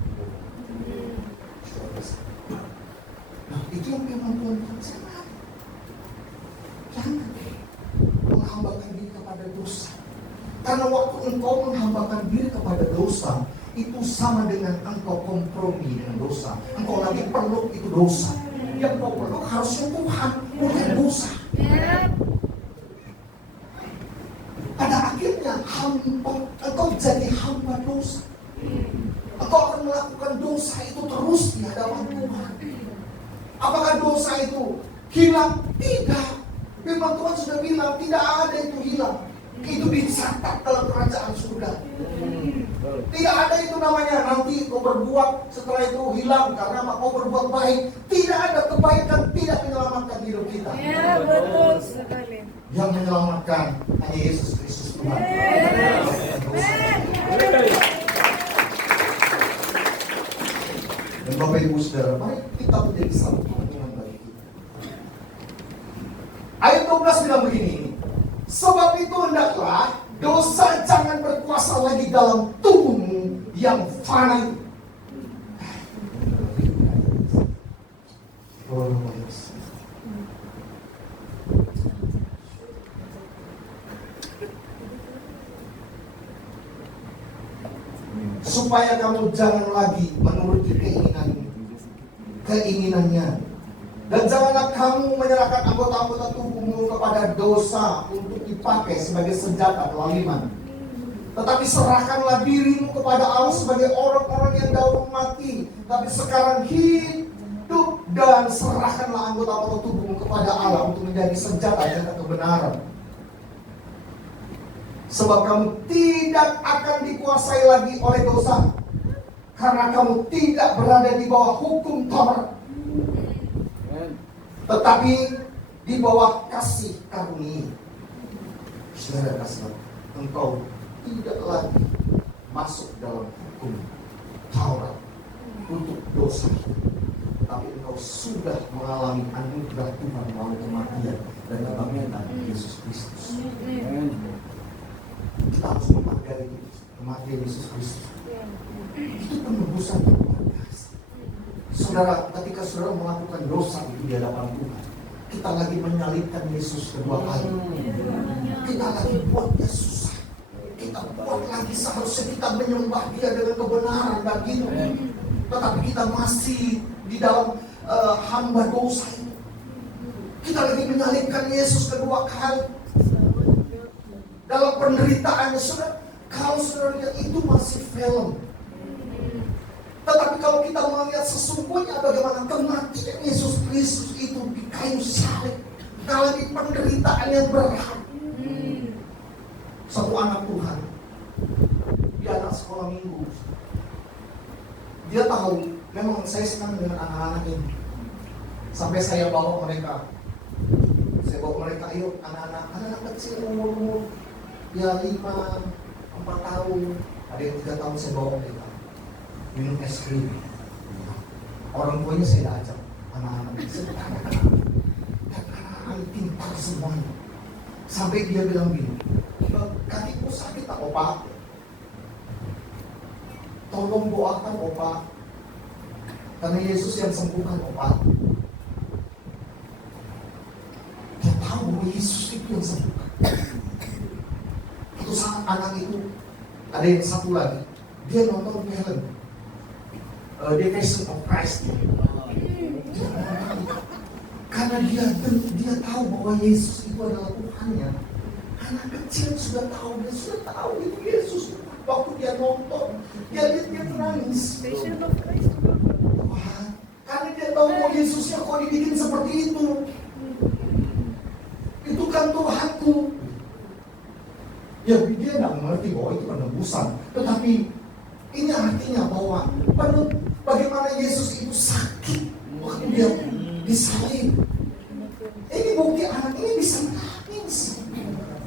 Nah itu yang memang Tuhan bilang, jangan menghambakan diri kepada dosa. Karena waktu engkau menghambakan diri kepada dosa, itu sama dengan engkau kompromi dengan dosa. Engkau lagi peluk itu dosa. Yang kau peluk harusnya Tuhan, bukan dosa. Pada akhirnya engkau jadi hamba dosa. Engkau akan melakukan dosa itu terus di hadapan Tuhan. dosa itu hilang? Tidak. Firman Tuhan sudah bilang tidak ada itu hilang. Itu dicatat dalam kerajaan surga. Tidak ada itu namanya nanti kau berbuat setelah itu hilang karena kau berbuat baik. Tidak ada kebaikan tidak menyelamatkan hidup kita. Ya, betul sekali. Yang menyelamatkan hanya Yesus Kristus Tuhan. Dan Bapak Ibu Saudara, mari kita menjadi satu dengan baik kita. Ayat 12 bilang begini, sebab itu hendaklah dosa jangan berkuasa lagi dalam tubuhmu yang fana itu. Supaya kamu jangan lagi menuruti keinginannya. Dan janganlah kamu menyerahkan anggota-anggota tubuhmu kepada dosa untuk dipakai sebagai senjata kezaliman. Tetapi serahkanlah dirimu kepada Allah sebagai orang-orang yang dahulu mati, tapi sekarang hidup, dan serahkanlah anggota-anggota tubuhmu kepada Allah untuk menjadi senjata kebenaran. Sebab kamu tidak akan dikuasai lagi oleh dosa, karena kamu tidak berada di bawah hukum Taurat, tetapi di bawah kasih karunia. Saudara kasih, engkau tidak lagi masuk dalam hukum Taurat untuk dosa, tapi engkau sudah mengalami anugerah Tuhan melalui kematian dan kebangkitan Yesus Kristus. Kita harus menghargai kematian Yesus Kristus. Itu penebusan yang luar biasa. Saudara, ketika saudara melakukan dosa itu di hadapan Tuhan, kita lagi menyalibkan Yesus kedua kali. Kita lagi buat dia susah. Kita buat lagi seharusnya kita menyembah dia dengan kebenaran dan gitu. Tetapi kita masih di dalam hamba dosa itu. Kita lagi menyalibkan Yesus kedua kali. Dalam penderitaannya, saudara, kalau saudara lihat itu masih film. Tetapi kalau kita melihat sesungguhnya bagaimana kematian Yesus Kristus itu di kayu salib, kalau di penderitaan yang berat. Satu anak Tuhan, dia anak sekolah minggu. Dia tahu, memang saya senang dengan anak-anak ini. Sampai saya bawa mereka. Saya bawa mereka, ayo anak-anak kecil umur ya 5, 4 tahun, ada yang 3 tahun saya bawa mereka minum es krim. Orang tuanya saya ajak anak-anak itu, anak-anak pintar semuanya. Sampai dia bilang gini, kakiku sakit tak opa, tolong doakan opa, karena Yesus yang sembuhkan opa. Dia tahu bahwa Yesus itu yang sembuhkan. Itu saat anak itu, ada yang satu lagi, dia nonton film The Passion of Christ. Karena dia tahu bahwa Yesus itu adalah Tuhannya. Anak kecil sudah tahu, dia sudah tahu itu Yesus. Waktu dia nonton, dia lihat dia menangis. Passion of Christ. Wah, karena dia tahu bahwa Yesusnya kok dibikin seperti itu. Itu kan Tuhanku. Ya, dia tidak mengerti bahwa itu penebusan. Tetapi ini artinya bahwa bagaimana Yesus itu sakit waktu dia disalib. Ini bukti anak ini bisa menangis.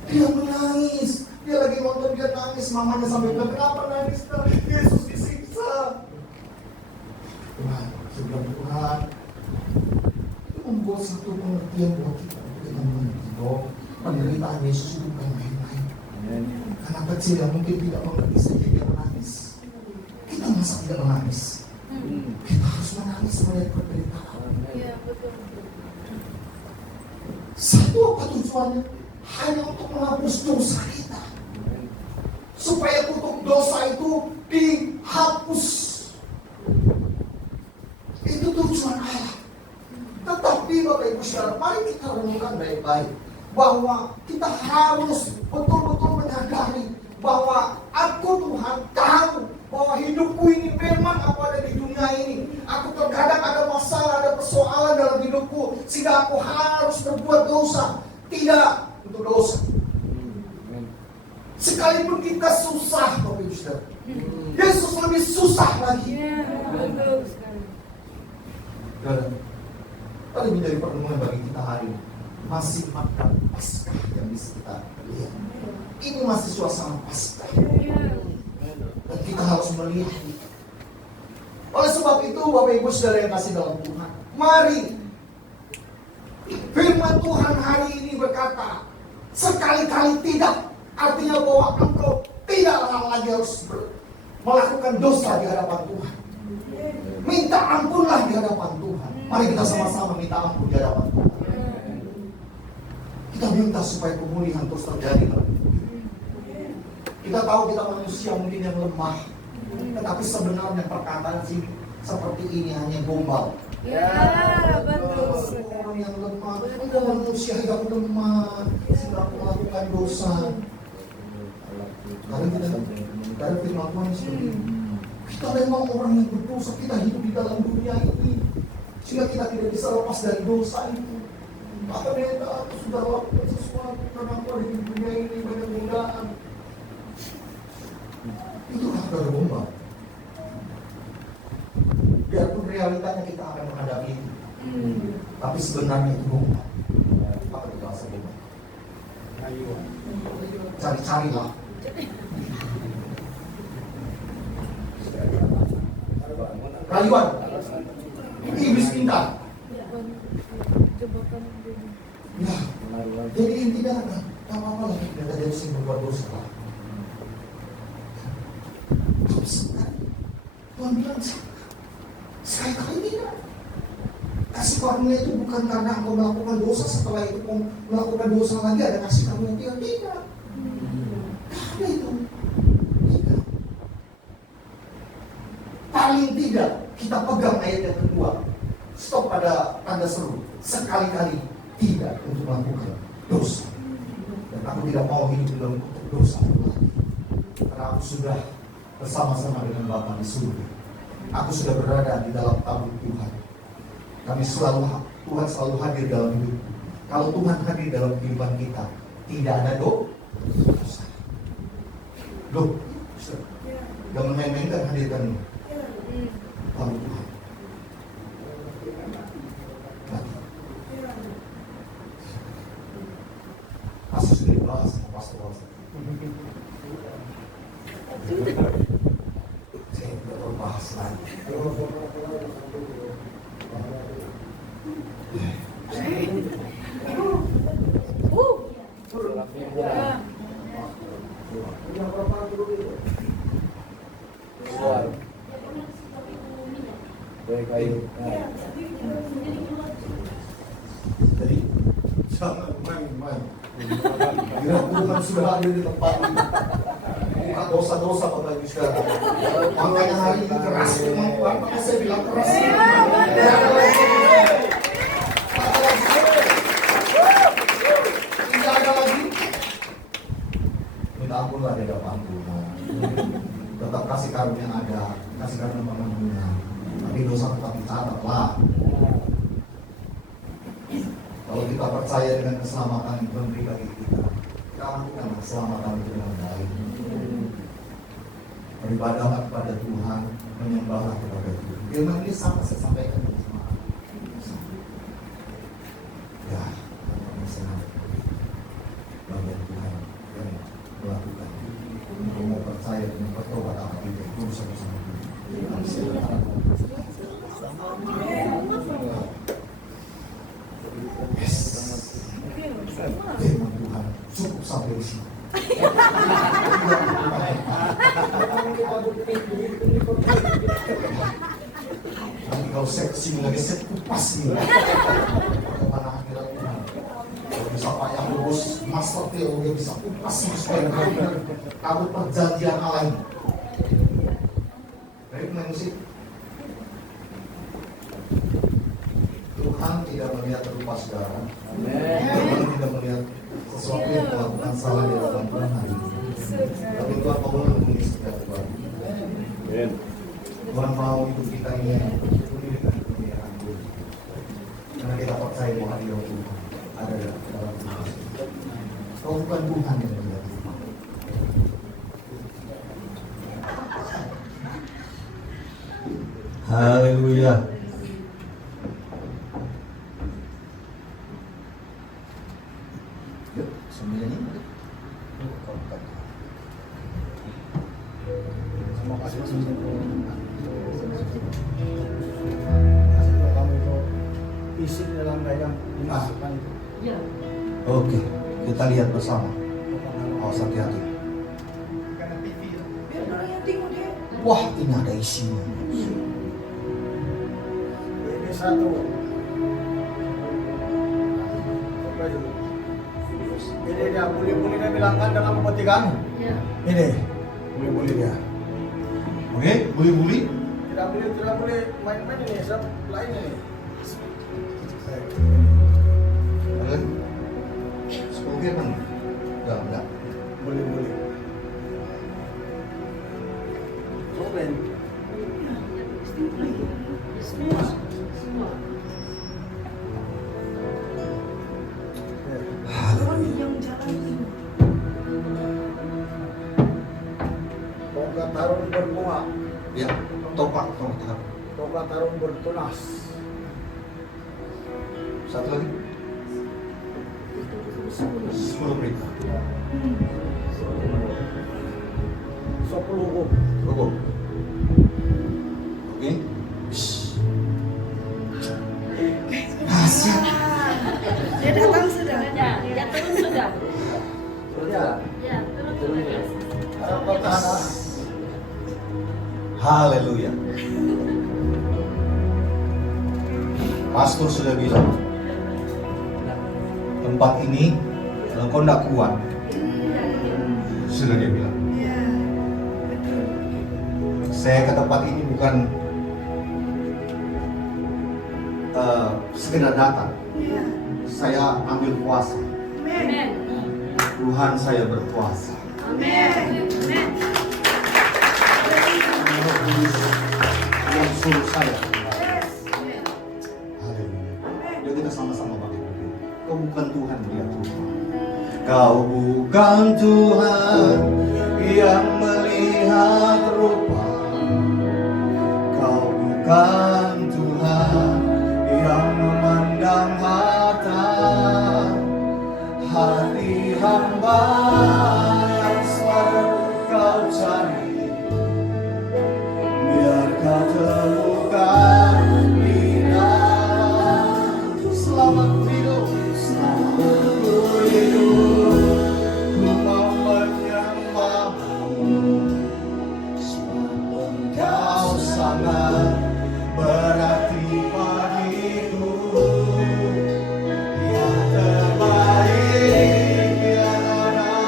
Dia menangis. Dia lagi nonton, dia nangis. Mamanya sampai bilang, kenapa nangis? Yesus disiksa. Tuhan, sebelum Tuhan itu membuat satu pengertian buat kita. Kita mengerti bahwa penderitaan Yesus itu bukan main-main. Anak kecil yang mungkin tidak mengerti saja dia menangis. Kita masa tidak menangis? Kita harus menangis melihat penderitaan. Iya, betul. Satu, apa tujuannya? Hanya untuk menghapus dosa kita, supaya kutuk dosa itu dihapus. Itu tujuan Allah. Tetapi Bapak Ibu Saudara, mari kita renungkan baik-baik bahwa kita harus betul-betul menyadari bahwa aku Tuhan tahu bahwa hidupku ini memang aku ada di dunia ini. Aku Terkadang ada masalah, ada persoalan dalam hidupku sehingga aku harus berbuat dosa. Tidak untuk dosa. Sekalipun kita susah, Bapak Ibu Saudara, Yesus lebih susah lagi. Ya, betul sekali. Dan tadi menjadi pertemuan bagi kita hari ini. Masih makan Paskah yang bisa kita lihat. Ini masih suasana Paskah. Ya. Dan kita harus melihat itu. Oleh sebab itu, Bapak Ibu Saudara yang kasih dalam Tuhan, mari firman Tuhan hari ini berkata, sekali-kali tidak, artinya bahwa engkau tidaklah lagi harus melakukan dosa di hadapan Tuhan. Minta ampunlah di hadapan Tuhan. Mari kita sama-sama minta ampun di hadapan Tuhan. Kita minta supaya pemulihan terus terjadi dalam hidup kita. Kita tahu kita manusia mungkin yang lemah, tetapi sebenarnya perkataan sih seperti ini hanya gombal. Ya, betul sekali. Orang yang lemah, engkau manusia yang lemah, sedang melakukan dosa. Karena firman Tuhan seperti ini. Kita memang orang yang berdosa, kita hidup di dalam dunia ini, sehingga kita tidak bisa lepas dari dosa itu. Maka aku sudah lakukan sesuatu karena aku ada di dunia ini banyak godaan. Itu harga gombal. Biarpun realitanya kita akan menghadapi itu, tapi sebenarnya itu gombal. Apa itu bahasa gombal? Cari-carilah. Rayuan. Iblis pintar. Jebakan dunia. Ya, jadi intinya ada apa-apa lah kita terjadi sih berbuat dosa. Tapi sekarang Tuhan bilang sekali-kali tidak. Kasih karunia itu bukan karena engkau melakukan dosa, setelah itu kau melakukan dosa lagi ada kasih karunia, tidak. Ada itu. Tidak. Paling tidak kita pegang ayat yang kedua. Stop pada tanda seru. Sekali-kali tidak untuk melakukan dosa. Dan aku tidak mau hidup dalam bentuk dosa lagi. Karena aku sudah bersama-sama dengan Bapa di surga. Aku sudah berada di dalam tabut Tuhan. Tuhan selalu hadir dalam hidup. Kalau Tuhan hadir dalam kehidupan kita, tidak ada dosa. Loh, jangan main-mainkan hadirkan tabut Tuhan. Masih sudah dibahas pastor-pastor. Saya tidak berbahas lagi. Jadi jangan main-main. Bila Tuhan sudah hadir di tempat ini, bukan dosa-dosa Bapak Ibu Saudara. Makanya hari ini keras firman Tuhan, makanya saya bilang keras. Tidak ada lagi. Minta ampunlah di hadapan Tuhan. Tetap kasih karunia ada, kasih karunia pengampunan. Tapi dosa tetap dicatatlah. Kalau kita percaya dengan keselamatan yang Tuhan beri bagi kita lakukan keselamatan itu dengan baik. Beribadahlah kepada Tuhan, menyembahlah kepada Tuhan. Firman ini sama saya sampaikan bersama. Ya, kami senang bagian Tuhan yang melakukan. Kalau mau percaya dan bertobat apa itu, terus bersama Tuhan. Kami senang. Yes. Firman Tuhan cukup sampai di sini. Nanti kalau saya kesini lagi saya kupas nih. Bagaimana akhirat Tuhan? Kalau bisa Pak yang lulus Master Teologi bisa kupas nih supaya benar-benar kabut perjanjian Allah ini. Baik musik. Tuhan tidak melihat rupa saudara. Tuhan tidak melihat sesuatu yang melakukan salah di dalam Tuhan hari ini. Tapi Tuhan mau menghubungi setiap Tuhan. Tuhan mau hidup kita ini pulih dengan percaya bahwa hadirat Tuhan ada dalam Tuhan. Kau bukan Tuhan yang melihat Tuhan. Haleluya. Yuk, sembilan ini. Kau bukan Tuhan. Terima kasih kalau kamu itu fisik dalam yang dimasukkan itu. Ya. Oke, kita lihat bersama. Awas hati-hati. Biar orang yang tengok dia. Wah, ini ada isinya. Ini satu. Ini dia boleh-boleh dia bilangkan dalam ketigaan. Ya. Ini boleh-boleh dia. Oke, buli-buli. Tidak boleh main-main ini, sebab lain ini. Ada lagi? 10 kan? Enggak. Boleh-boleh. Cobain. Semua. Orang yang jalan ini. Tongkat tarung berbunga, Ya, topak. tongkat tarung bertunas. Satu lagi. 10 berita. 10 hukum. Cukup. Oke. Shh. Rahasia. Dia datang sudah. Ya turun sudah. Ya, Ya turun sudah. harap kau tahan. Haleluya. Pastor sudah bilang, tempat ini kalau kau tidak kuat, sudah dia bilang. Saya ke tempat ini bukan sekedar datang. Saya ambil puasa. Amin. Tuhan saya berpuasa. Amin. Amin. Yang suruh saya. Haleluya. Yuk kita sama-sama bangkit berdiri. Kau bukan Tuhan melihat Tuhan. Kau bukan Tuhan yang melihat rupa. Kau bukan Tuhan yang memandang harta. Hati hamba yang selalu kau cari. Biar kau temukan lidah. Selamat hidup, selamat hidup. Ku mau menyembahmu, sebab Engkau sangat berarti bagiku. Yang terbaik yang ada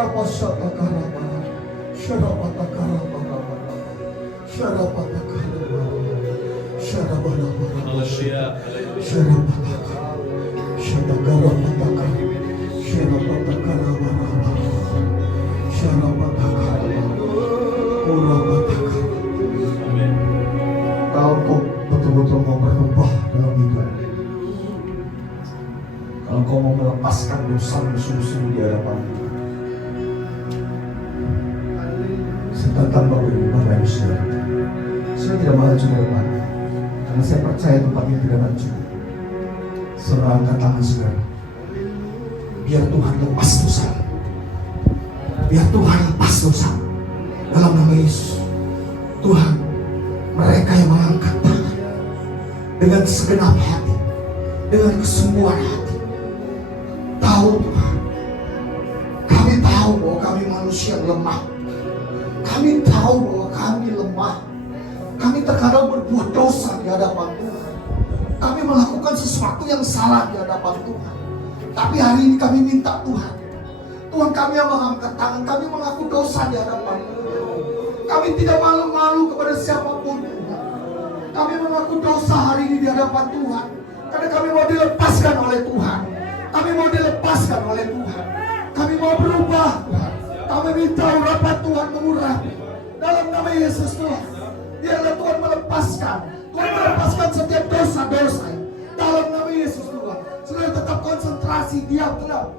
Syarapasatakaraba, Syarapatakaraba, Syarapatakaraba, Syarabarabaraba, Haleluya. Syarapataka, Syadagarapataka, Syarapatakaraba, Syarapatakaraba, Urapataka. Amin. Kalau kau betul-betul mau berubah dalam hidup, kalau kau mau melepaskan dosa sungguh-sungguh di hadapan Tuhan, serta tanpa berubah Bapak Saudara, saya tidak maju ke depan, karena saya percaya tempat ini tidak maju. Saudara angkat tangan saudara, biar Tuhan lepas dosa, biar Tuhan lepas dosa, dalam nama Yesus. Tuhan, mereka yang mengangkat tangan dengan segenap hati, dengan kesungguhan hati, tahu Tuhan, kami tahu bahwa kami manusia yang lemah. Kami tahu bahwa kami lemah. Kami terkadang berbuat dosa di hadapan Tuhan. Kami melakukan sesuatu yang salah di hadapan Tuhan. Tapi hari ini kami minta Tuhan, Tuhan, kami yang mengangkat tangan, kami mengaku dosa di hadapan Tuhan. Kami tidak malu-malu kepada siapapun Tuhan. Kami mengaku dosa hari ini di hadapan Tuhan, karena kami mau dilepaskan oleh Tuhan. Kami mau dilepaskan oleh Tuhan. Kami mau berubah Tuhan. Kami minta urapan Tuhan mengurapi dalam nama Yesus Tuhan. Biarlah Tuhan melepaskan, Tuhan melepaskan setiap dosa-dosa dalam nama Yesus Tuhan. Saudara tetap konsentrasi, diam tenang.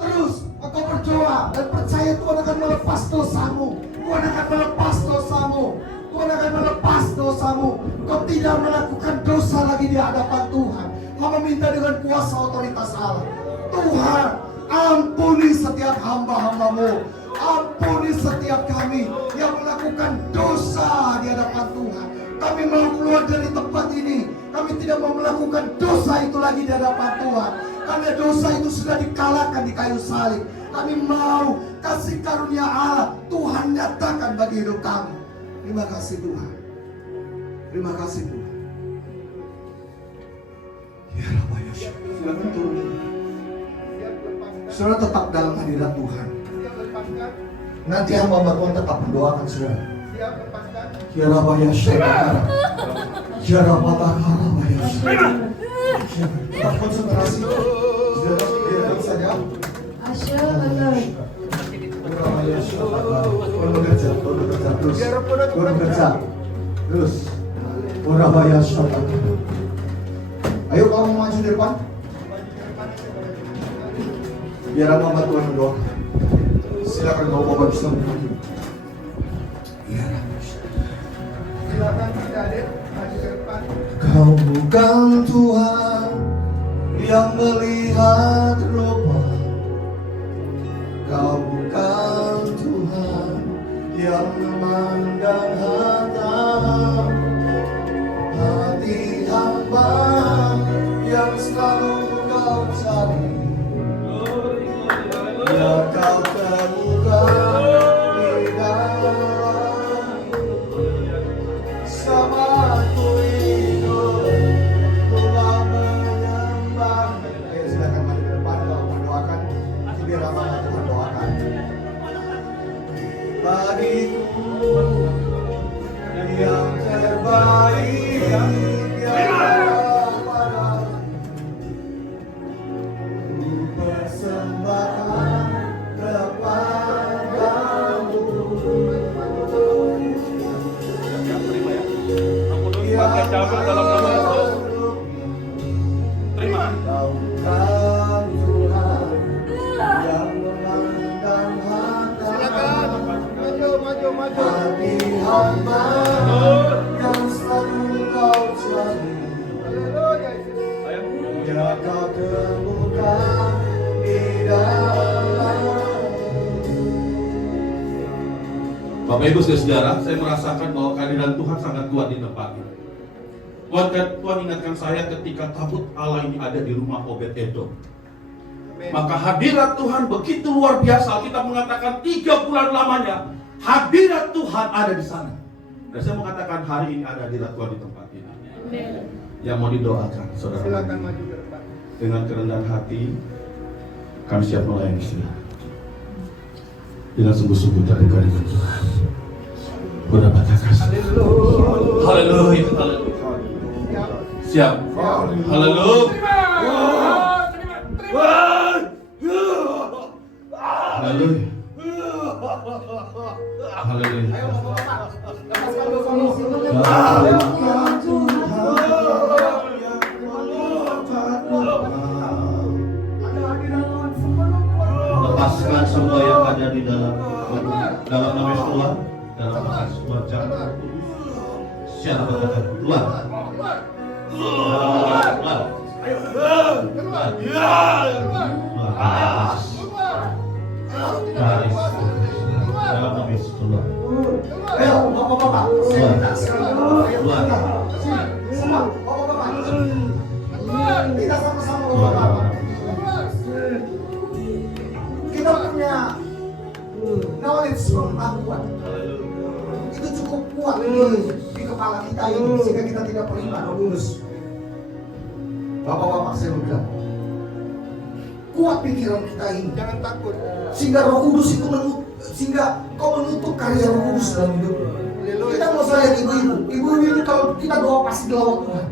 Terus engkau berdoa dan percaya Tuhan akan melepas dosamu. Tuhan akan melepas dosamu. Tuhan akan melepas dosamu. Kau tidak melakukan dosa lagi di hadapan Tuhan. Kau meminta dengan kuasa otoritas Allah. Tuhan, ampuni setiap hamba-hambamu. Ampuni setiap kami yang melakukan dosa di hadapan Tuhan. Kami mau keluar dari tempat ini. Kami tidak mau melakukan dosa itu lagi di hadapan Tuhan, karena dosa itu sudah dikalahkan di kayu salib. Kami mau kasih karunia Allah Tuhan nyatakan bagi hidup kami. Terima kasih Tuhan. Terima kasih Tuhan. Ya Rabbi Yesus, silakan turun. Saudara tetap dalam hadirat Tuhan. Nanti hamba Tuhan tetap mendoakan saudara. Ya Rabbi Yesus, Ya Rabbi Yesus. Tetap konsentrasi. Saudara biarkan saja. Tuhan bekerja terus. Tuhan bekerja terus. Urabaya Syaitan. Ayo kamu maju di depan. Biar hamba Tuhan mendoakan. Silakan kau bawa Islam. Ya. Silakan kita hadir maju ke depan. Kau bukan Tuhan yang melihat rupa. Kau bukan Tuhan yang memandang hati hamba yang selalu kau cari. Ya kau temukan di dalam sama ku hidup telah menyembah. Ayo silakan maju ke depan kalau mendoakan. Nanti biar apa Tuhan doakan. Bagiku yang terbaik biarlah padamu ku persembahkan kepadamu. Pakai jawab dalam nama Yesus. Terima. Kau bukan Tuhan yang memandang hati hamba yang selalu kau cari. Ya kau temukan di dalam. Bapak Ibu Saudara, saya merasakan bahwa kehadiran Tuhan sangat kuat di tempat ini. Tuhan ingatkan saya ketika tabut Allah ini ada di rumah Obed-Edom. Maka hadirat Tuhan begitu luar biasa. Kita mengatakan 3 bulan lamanya hadirat Tuhan ada di sana. Dan saya mengatakan hari ini ada hadirat Tuhan di tempat ini. Yang mau didoakan, saudara. Silakan maju ke depan. Dengan kerendahan hati, kami siap melayani saudara. dengan sungguh-sungguh terbuka dengan Tuhan. Udah batakas. Haleluya. Siap. Haleluya. Haleluya. Lepaskan semua yang ada di dalam nama Yesus Tuhan, dalam nama Tuhan jangan secara berkata keluar. Dalam nama Yesus Tuhan. Ayo, bapak-bapak. Keluar. Semua, bapak-bapak. Kita sama-sama bapak-bapak. Kita punya knowledge pengetahuan. Itu cukup kuat di kepala kita ini sehingga kita tidak perlu lulus. Bapak-bapak, saya mau bilang, kuat pikiran kita ini. Jangan takut. Sehingga Roh Kudus itu sehingga kau menutup karya Roh Kudus dalam hidup. Kita mau lihat ibu-ibu. Ibu-ibu ini kalau kita doa pasti dilawat Tuhan.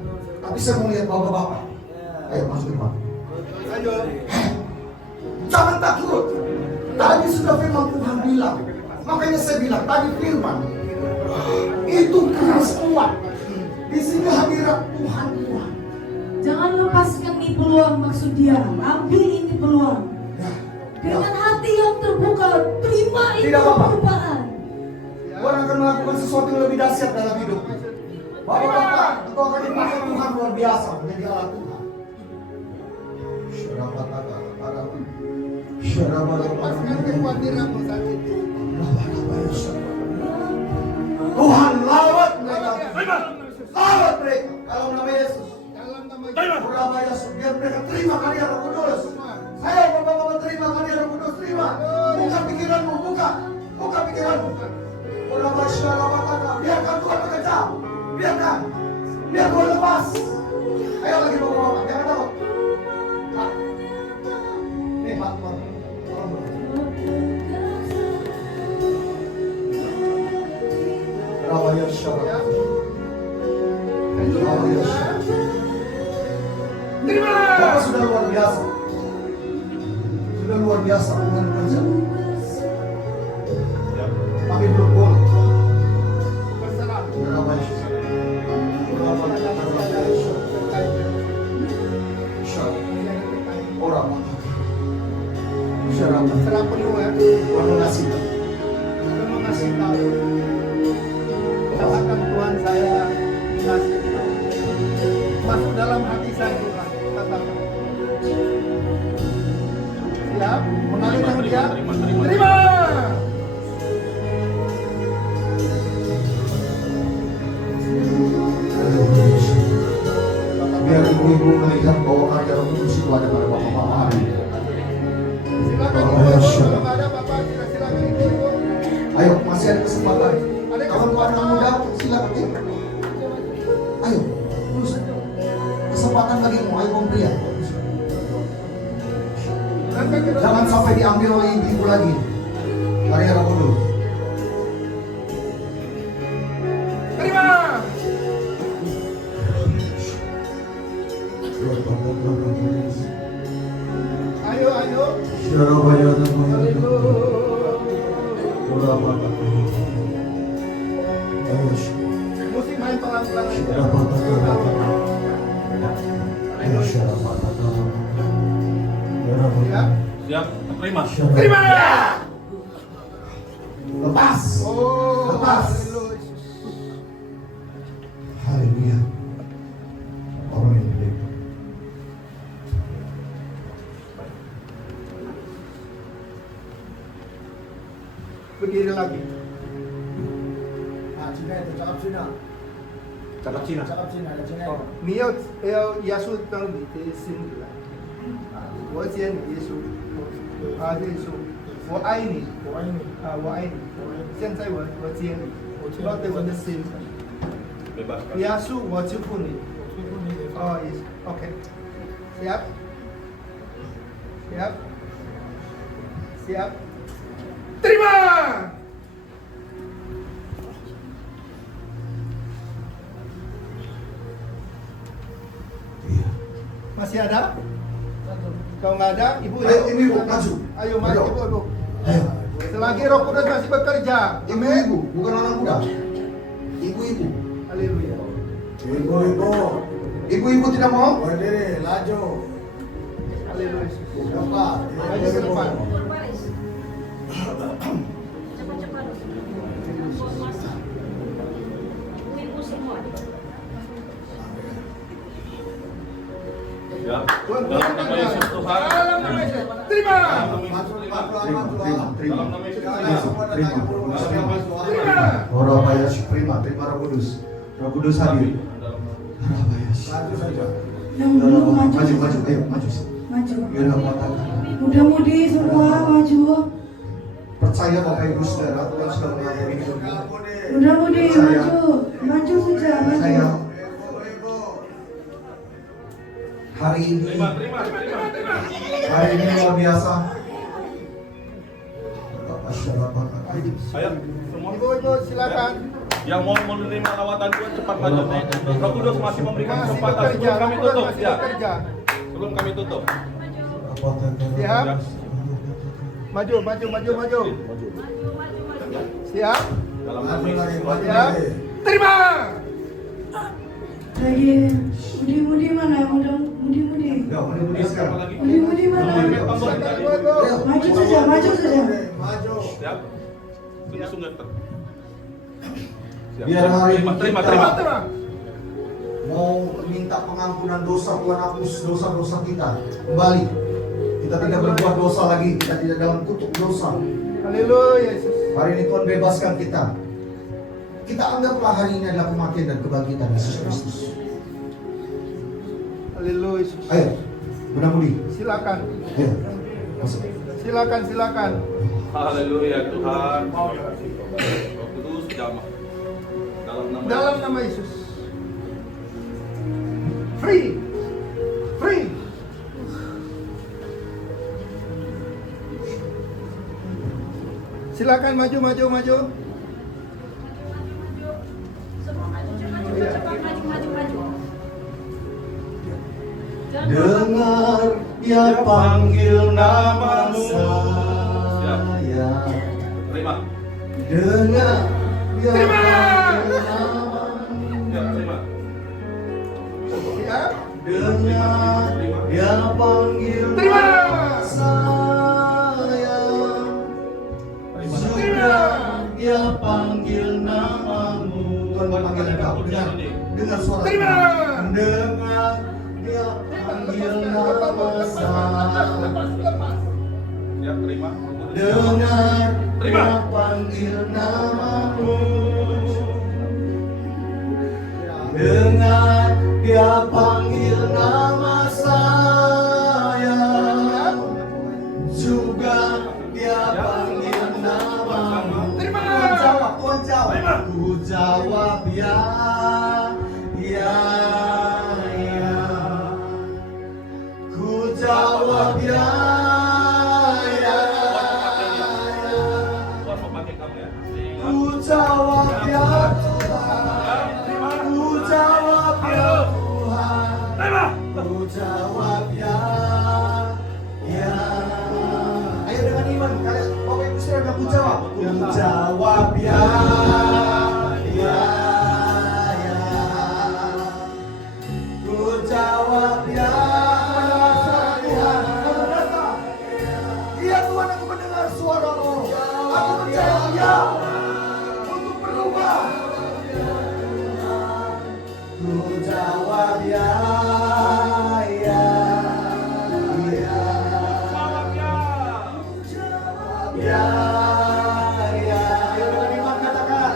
Tapi saya mau lihat bapak-bapak. Ayo masuk depan. Ayo. Jangan takut. Tadi sudah firman Tuhan bilang. Makanya saya bilang tadi firman itu keras kuat. Di sini hadirat Tuhan kuat. Jangan lepaskan ini peluang, maksud dia. Ambil ini peluang. Dengan hati yang terbuka, terima itu Tidak apa-apa. perubahan. Tuhan akan melakukan sesuatu yang lebih dahsyat dalam hidup. Bapak-bapak, engkau akan dipakai Tuhan luar biasa menjadi alat Tuhan. Tuhan lawat mereka. Lawat mereka dalam nama Yesus. Surabaya, biar mereka terima karya Roh Kudus. Ayo bapak-bapak, terima karya Roh Kudus, terima. Buka pikiranmu, buka pikiranmu. Surabaya, biarkan Tuhan bekerja. Biar Tuhan lepas. Ayo lagi bapak-bapak, jangan takut. Nah. Nih Pak, tolong. Surabaya, Surabaya. Bapak sudah luar biasa. Sudah luar biasa Tuhan bekerja. Tapi belum boleh. Orang serah penuh ya. Tuhan mengasih tahu. Katakan Tuhan, saya dikasih masuk dalam hati saya Tuhan. Katakan siap, mengalirkan dia. Terima. Biar ibu-ibu melihat bahwa karya Roh Kudus itu ada pada bapak-bapak hari. Silakan kalau ada Bapak, silakan ibu. Ayo, masih ada kesempatan. Kawan-kawan yang muda, silakan. Ayo, terus kesempatan bagimu, ayo kaum pria. Jangan sampai diambil oleh ibu lagi karya Roh Kudus. Terima. Ayo. Mesti main pelan-pelan. Siap. Siap, terima. Terima. Lepas. Lepas. Haleluya. Orang yang baik. Berdiri lagi. Nah, Cina itu cakap Cina. Cakap Cina. Cakap Cina, ada Cina. 你要耶稣当你的心里来，我接你耶稣，耶稣，我爱你，我爱你，现在我接你，落在我的心， Bebaskan. 耶稣我祝福你，哦耶稣 ，OK， siap， Terima. Iya. Masih ada? Kalau nggak ada, ibu. Ayo, ibu, maju. Ayo maju, Ayo. ibu. Ayo. Selagi Roh Kudus masih bekerja. Ibu-ibu, bukan anak muda. Ibu-ibu. Haleluya. Ibu-ibu. Ibu-ibu tidak mau? Berdiri, laju. Haleluya. Cepat. Maju ke depan. Cepat-cepat. Ibu semua. Ya. Tuhan, Dalam nama Yesus Tuhan. Dalam nama Yesus. Terima. Terima, terima. Dalam nama Yesus. Terima. Oh, Roh Bayas, terima Roh Kudus. Roh Kudus hadir. Roh Bayas. Yang belum maju. Maju, ayo maju. Maju. Biar nggak patah. Mudah-mudi semua maju. Percaya Bapak Ibu Saudara, Tuhan sudah mengampuni hidup. Mudah-mudi maju. Maju saja, Saya maju. hari ini Terima. hari ini luar biasa. Ayo, semua. Ibu-ibu silakan. Yang mau menerima lawatan Tuhan cepat maju naik. Roh Kudus masih memberikan Masih kesempatan bekerja. sebelum kami Roh Kudus tutup. masih Ya, bekerja. sebelum kami tutup. Siap. Ya. Maju. Siap. Dalam nama Yesus. Siap. Terima. Lagi. Mudi-mudi mana? Mudi-mudi. Enggak, mudah-mudahan sekarang. Apa lagi? Mudi-mudi mana? Silakan ibu-ibu. Maju saja, maju saja. Siap. Sungguh-sungguh ter. Siap. Biar hari ini Terima. Terima. mau minta pengampunan dosa, Tuhan hapus dosa-dosa kita kembali. Kita tidak berbuat dosa lagi, kita tidak dalam kutuk dosa. Haleluya Yesus. Hari ini Tuhan bebaskan kita. Kita anggaplah hari ini adalah kematian dan kebangkitan Yesus Kristus. Haleluya Yesus. Ayo, mudah-mudi. Silakan. Ayo, masuk. Silakan. Haleluya Tuhan. Roh Kudus jamah. Dalam nama Yesus. Free. Silakan maju. Semua maju. Cepat maju. Dengar dia panggil nama Siap. saya. Terima. Dengar dia Terima. panggil nama. Siap, terima. Siap. Dengar dia panggil Terima. nama saya. Sudah dia panggil namamu. Tuhan panggil engkau. Dengar suara. Terima. Dengar dia panggil nama saya. Siap, terima. Dengar Terima. dia panggil namamu. Dengar dia panggil nama saya. Juga dia panggil namamu. Terima. Tuhan jawab. Ku jawab ya. Ku jawab ya. Tuhan mau pakai kamu ya. Ku jawab ya Tuhan. Ku jawab ya Tuhan. Ku jawab ya. Ayo dengan iman kalian Bapak Ibu Saudara ku jawab. Ku jawab ya. Ku jawab ya. Iya Tuhan, aku mendengar suara-Mu. Aku menjawab ya untuk berubah. Ku jawab ya. Ya. Ayo dengan iman katakan.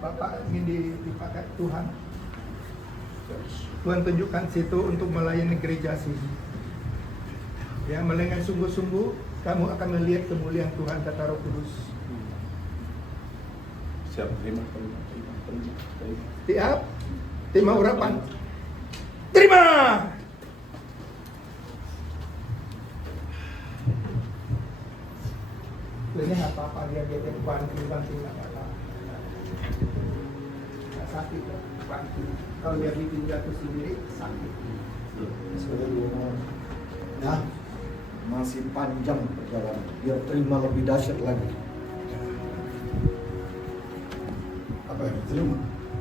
Bapak ingin dipakai Tuhan. Tuhan tunjukkan situ untuk melayani gereja sini. Ya, dengan sungguh-sungguh kamu akan melihat kemuliaan Tuhan, kata Roh Kudus. Siap, terima. Tiap terima urapan. Terima. Ini apa-apa dia bantu nggak apa-apa. Nggak sakit kan? Bantu. Kalau dia bikin jatuh sendiri sakit. Nah, masih panjang perjalanan. Biar terima lebih dahsyat lagi. Apa yang diterima?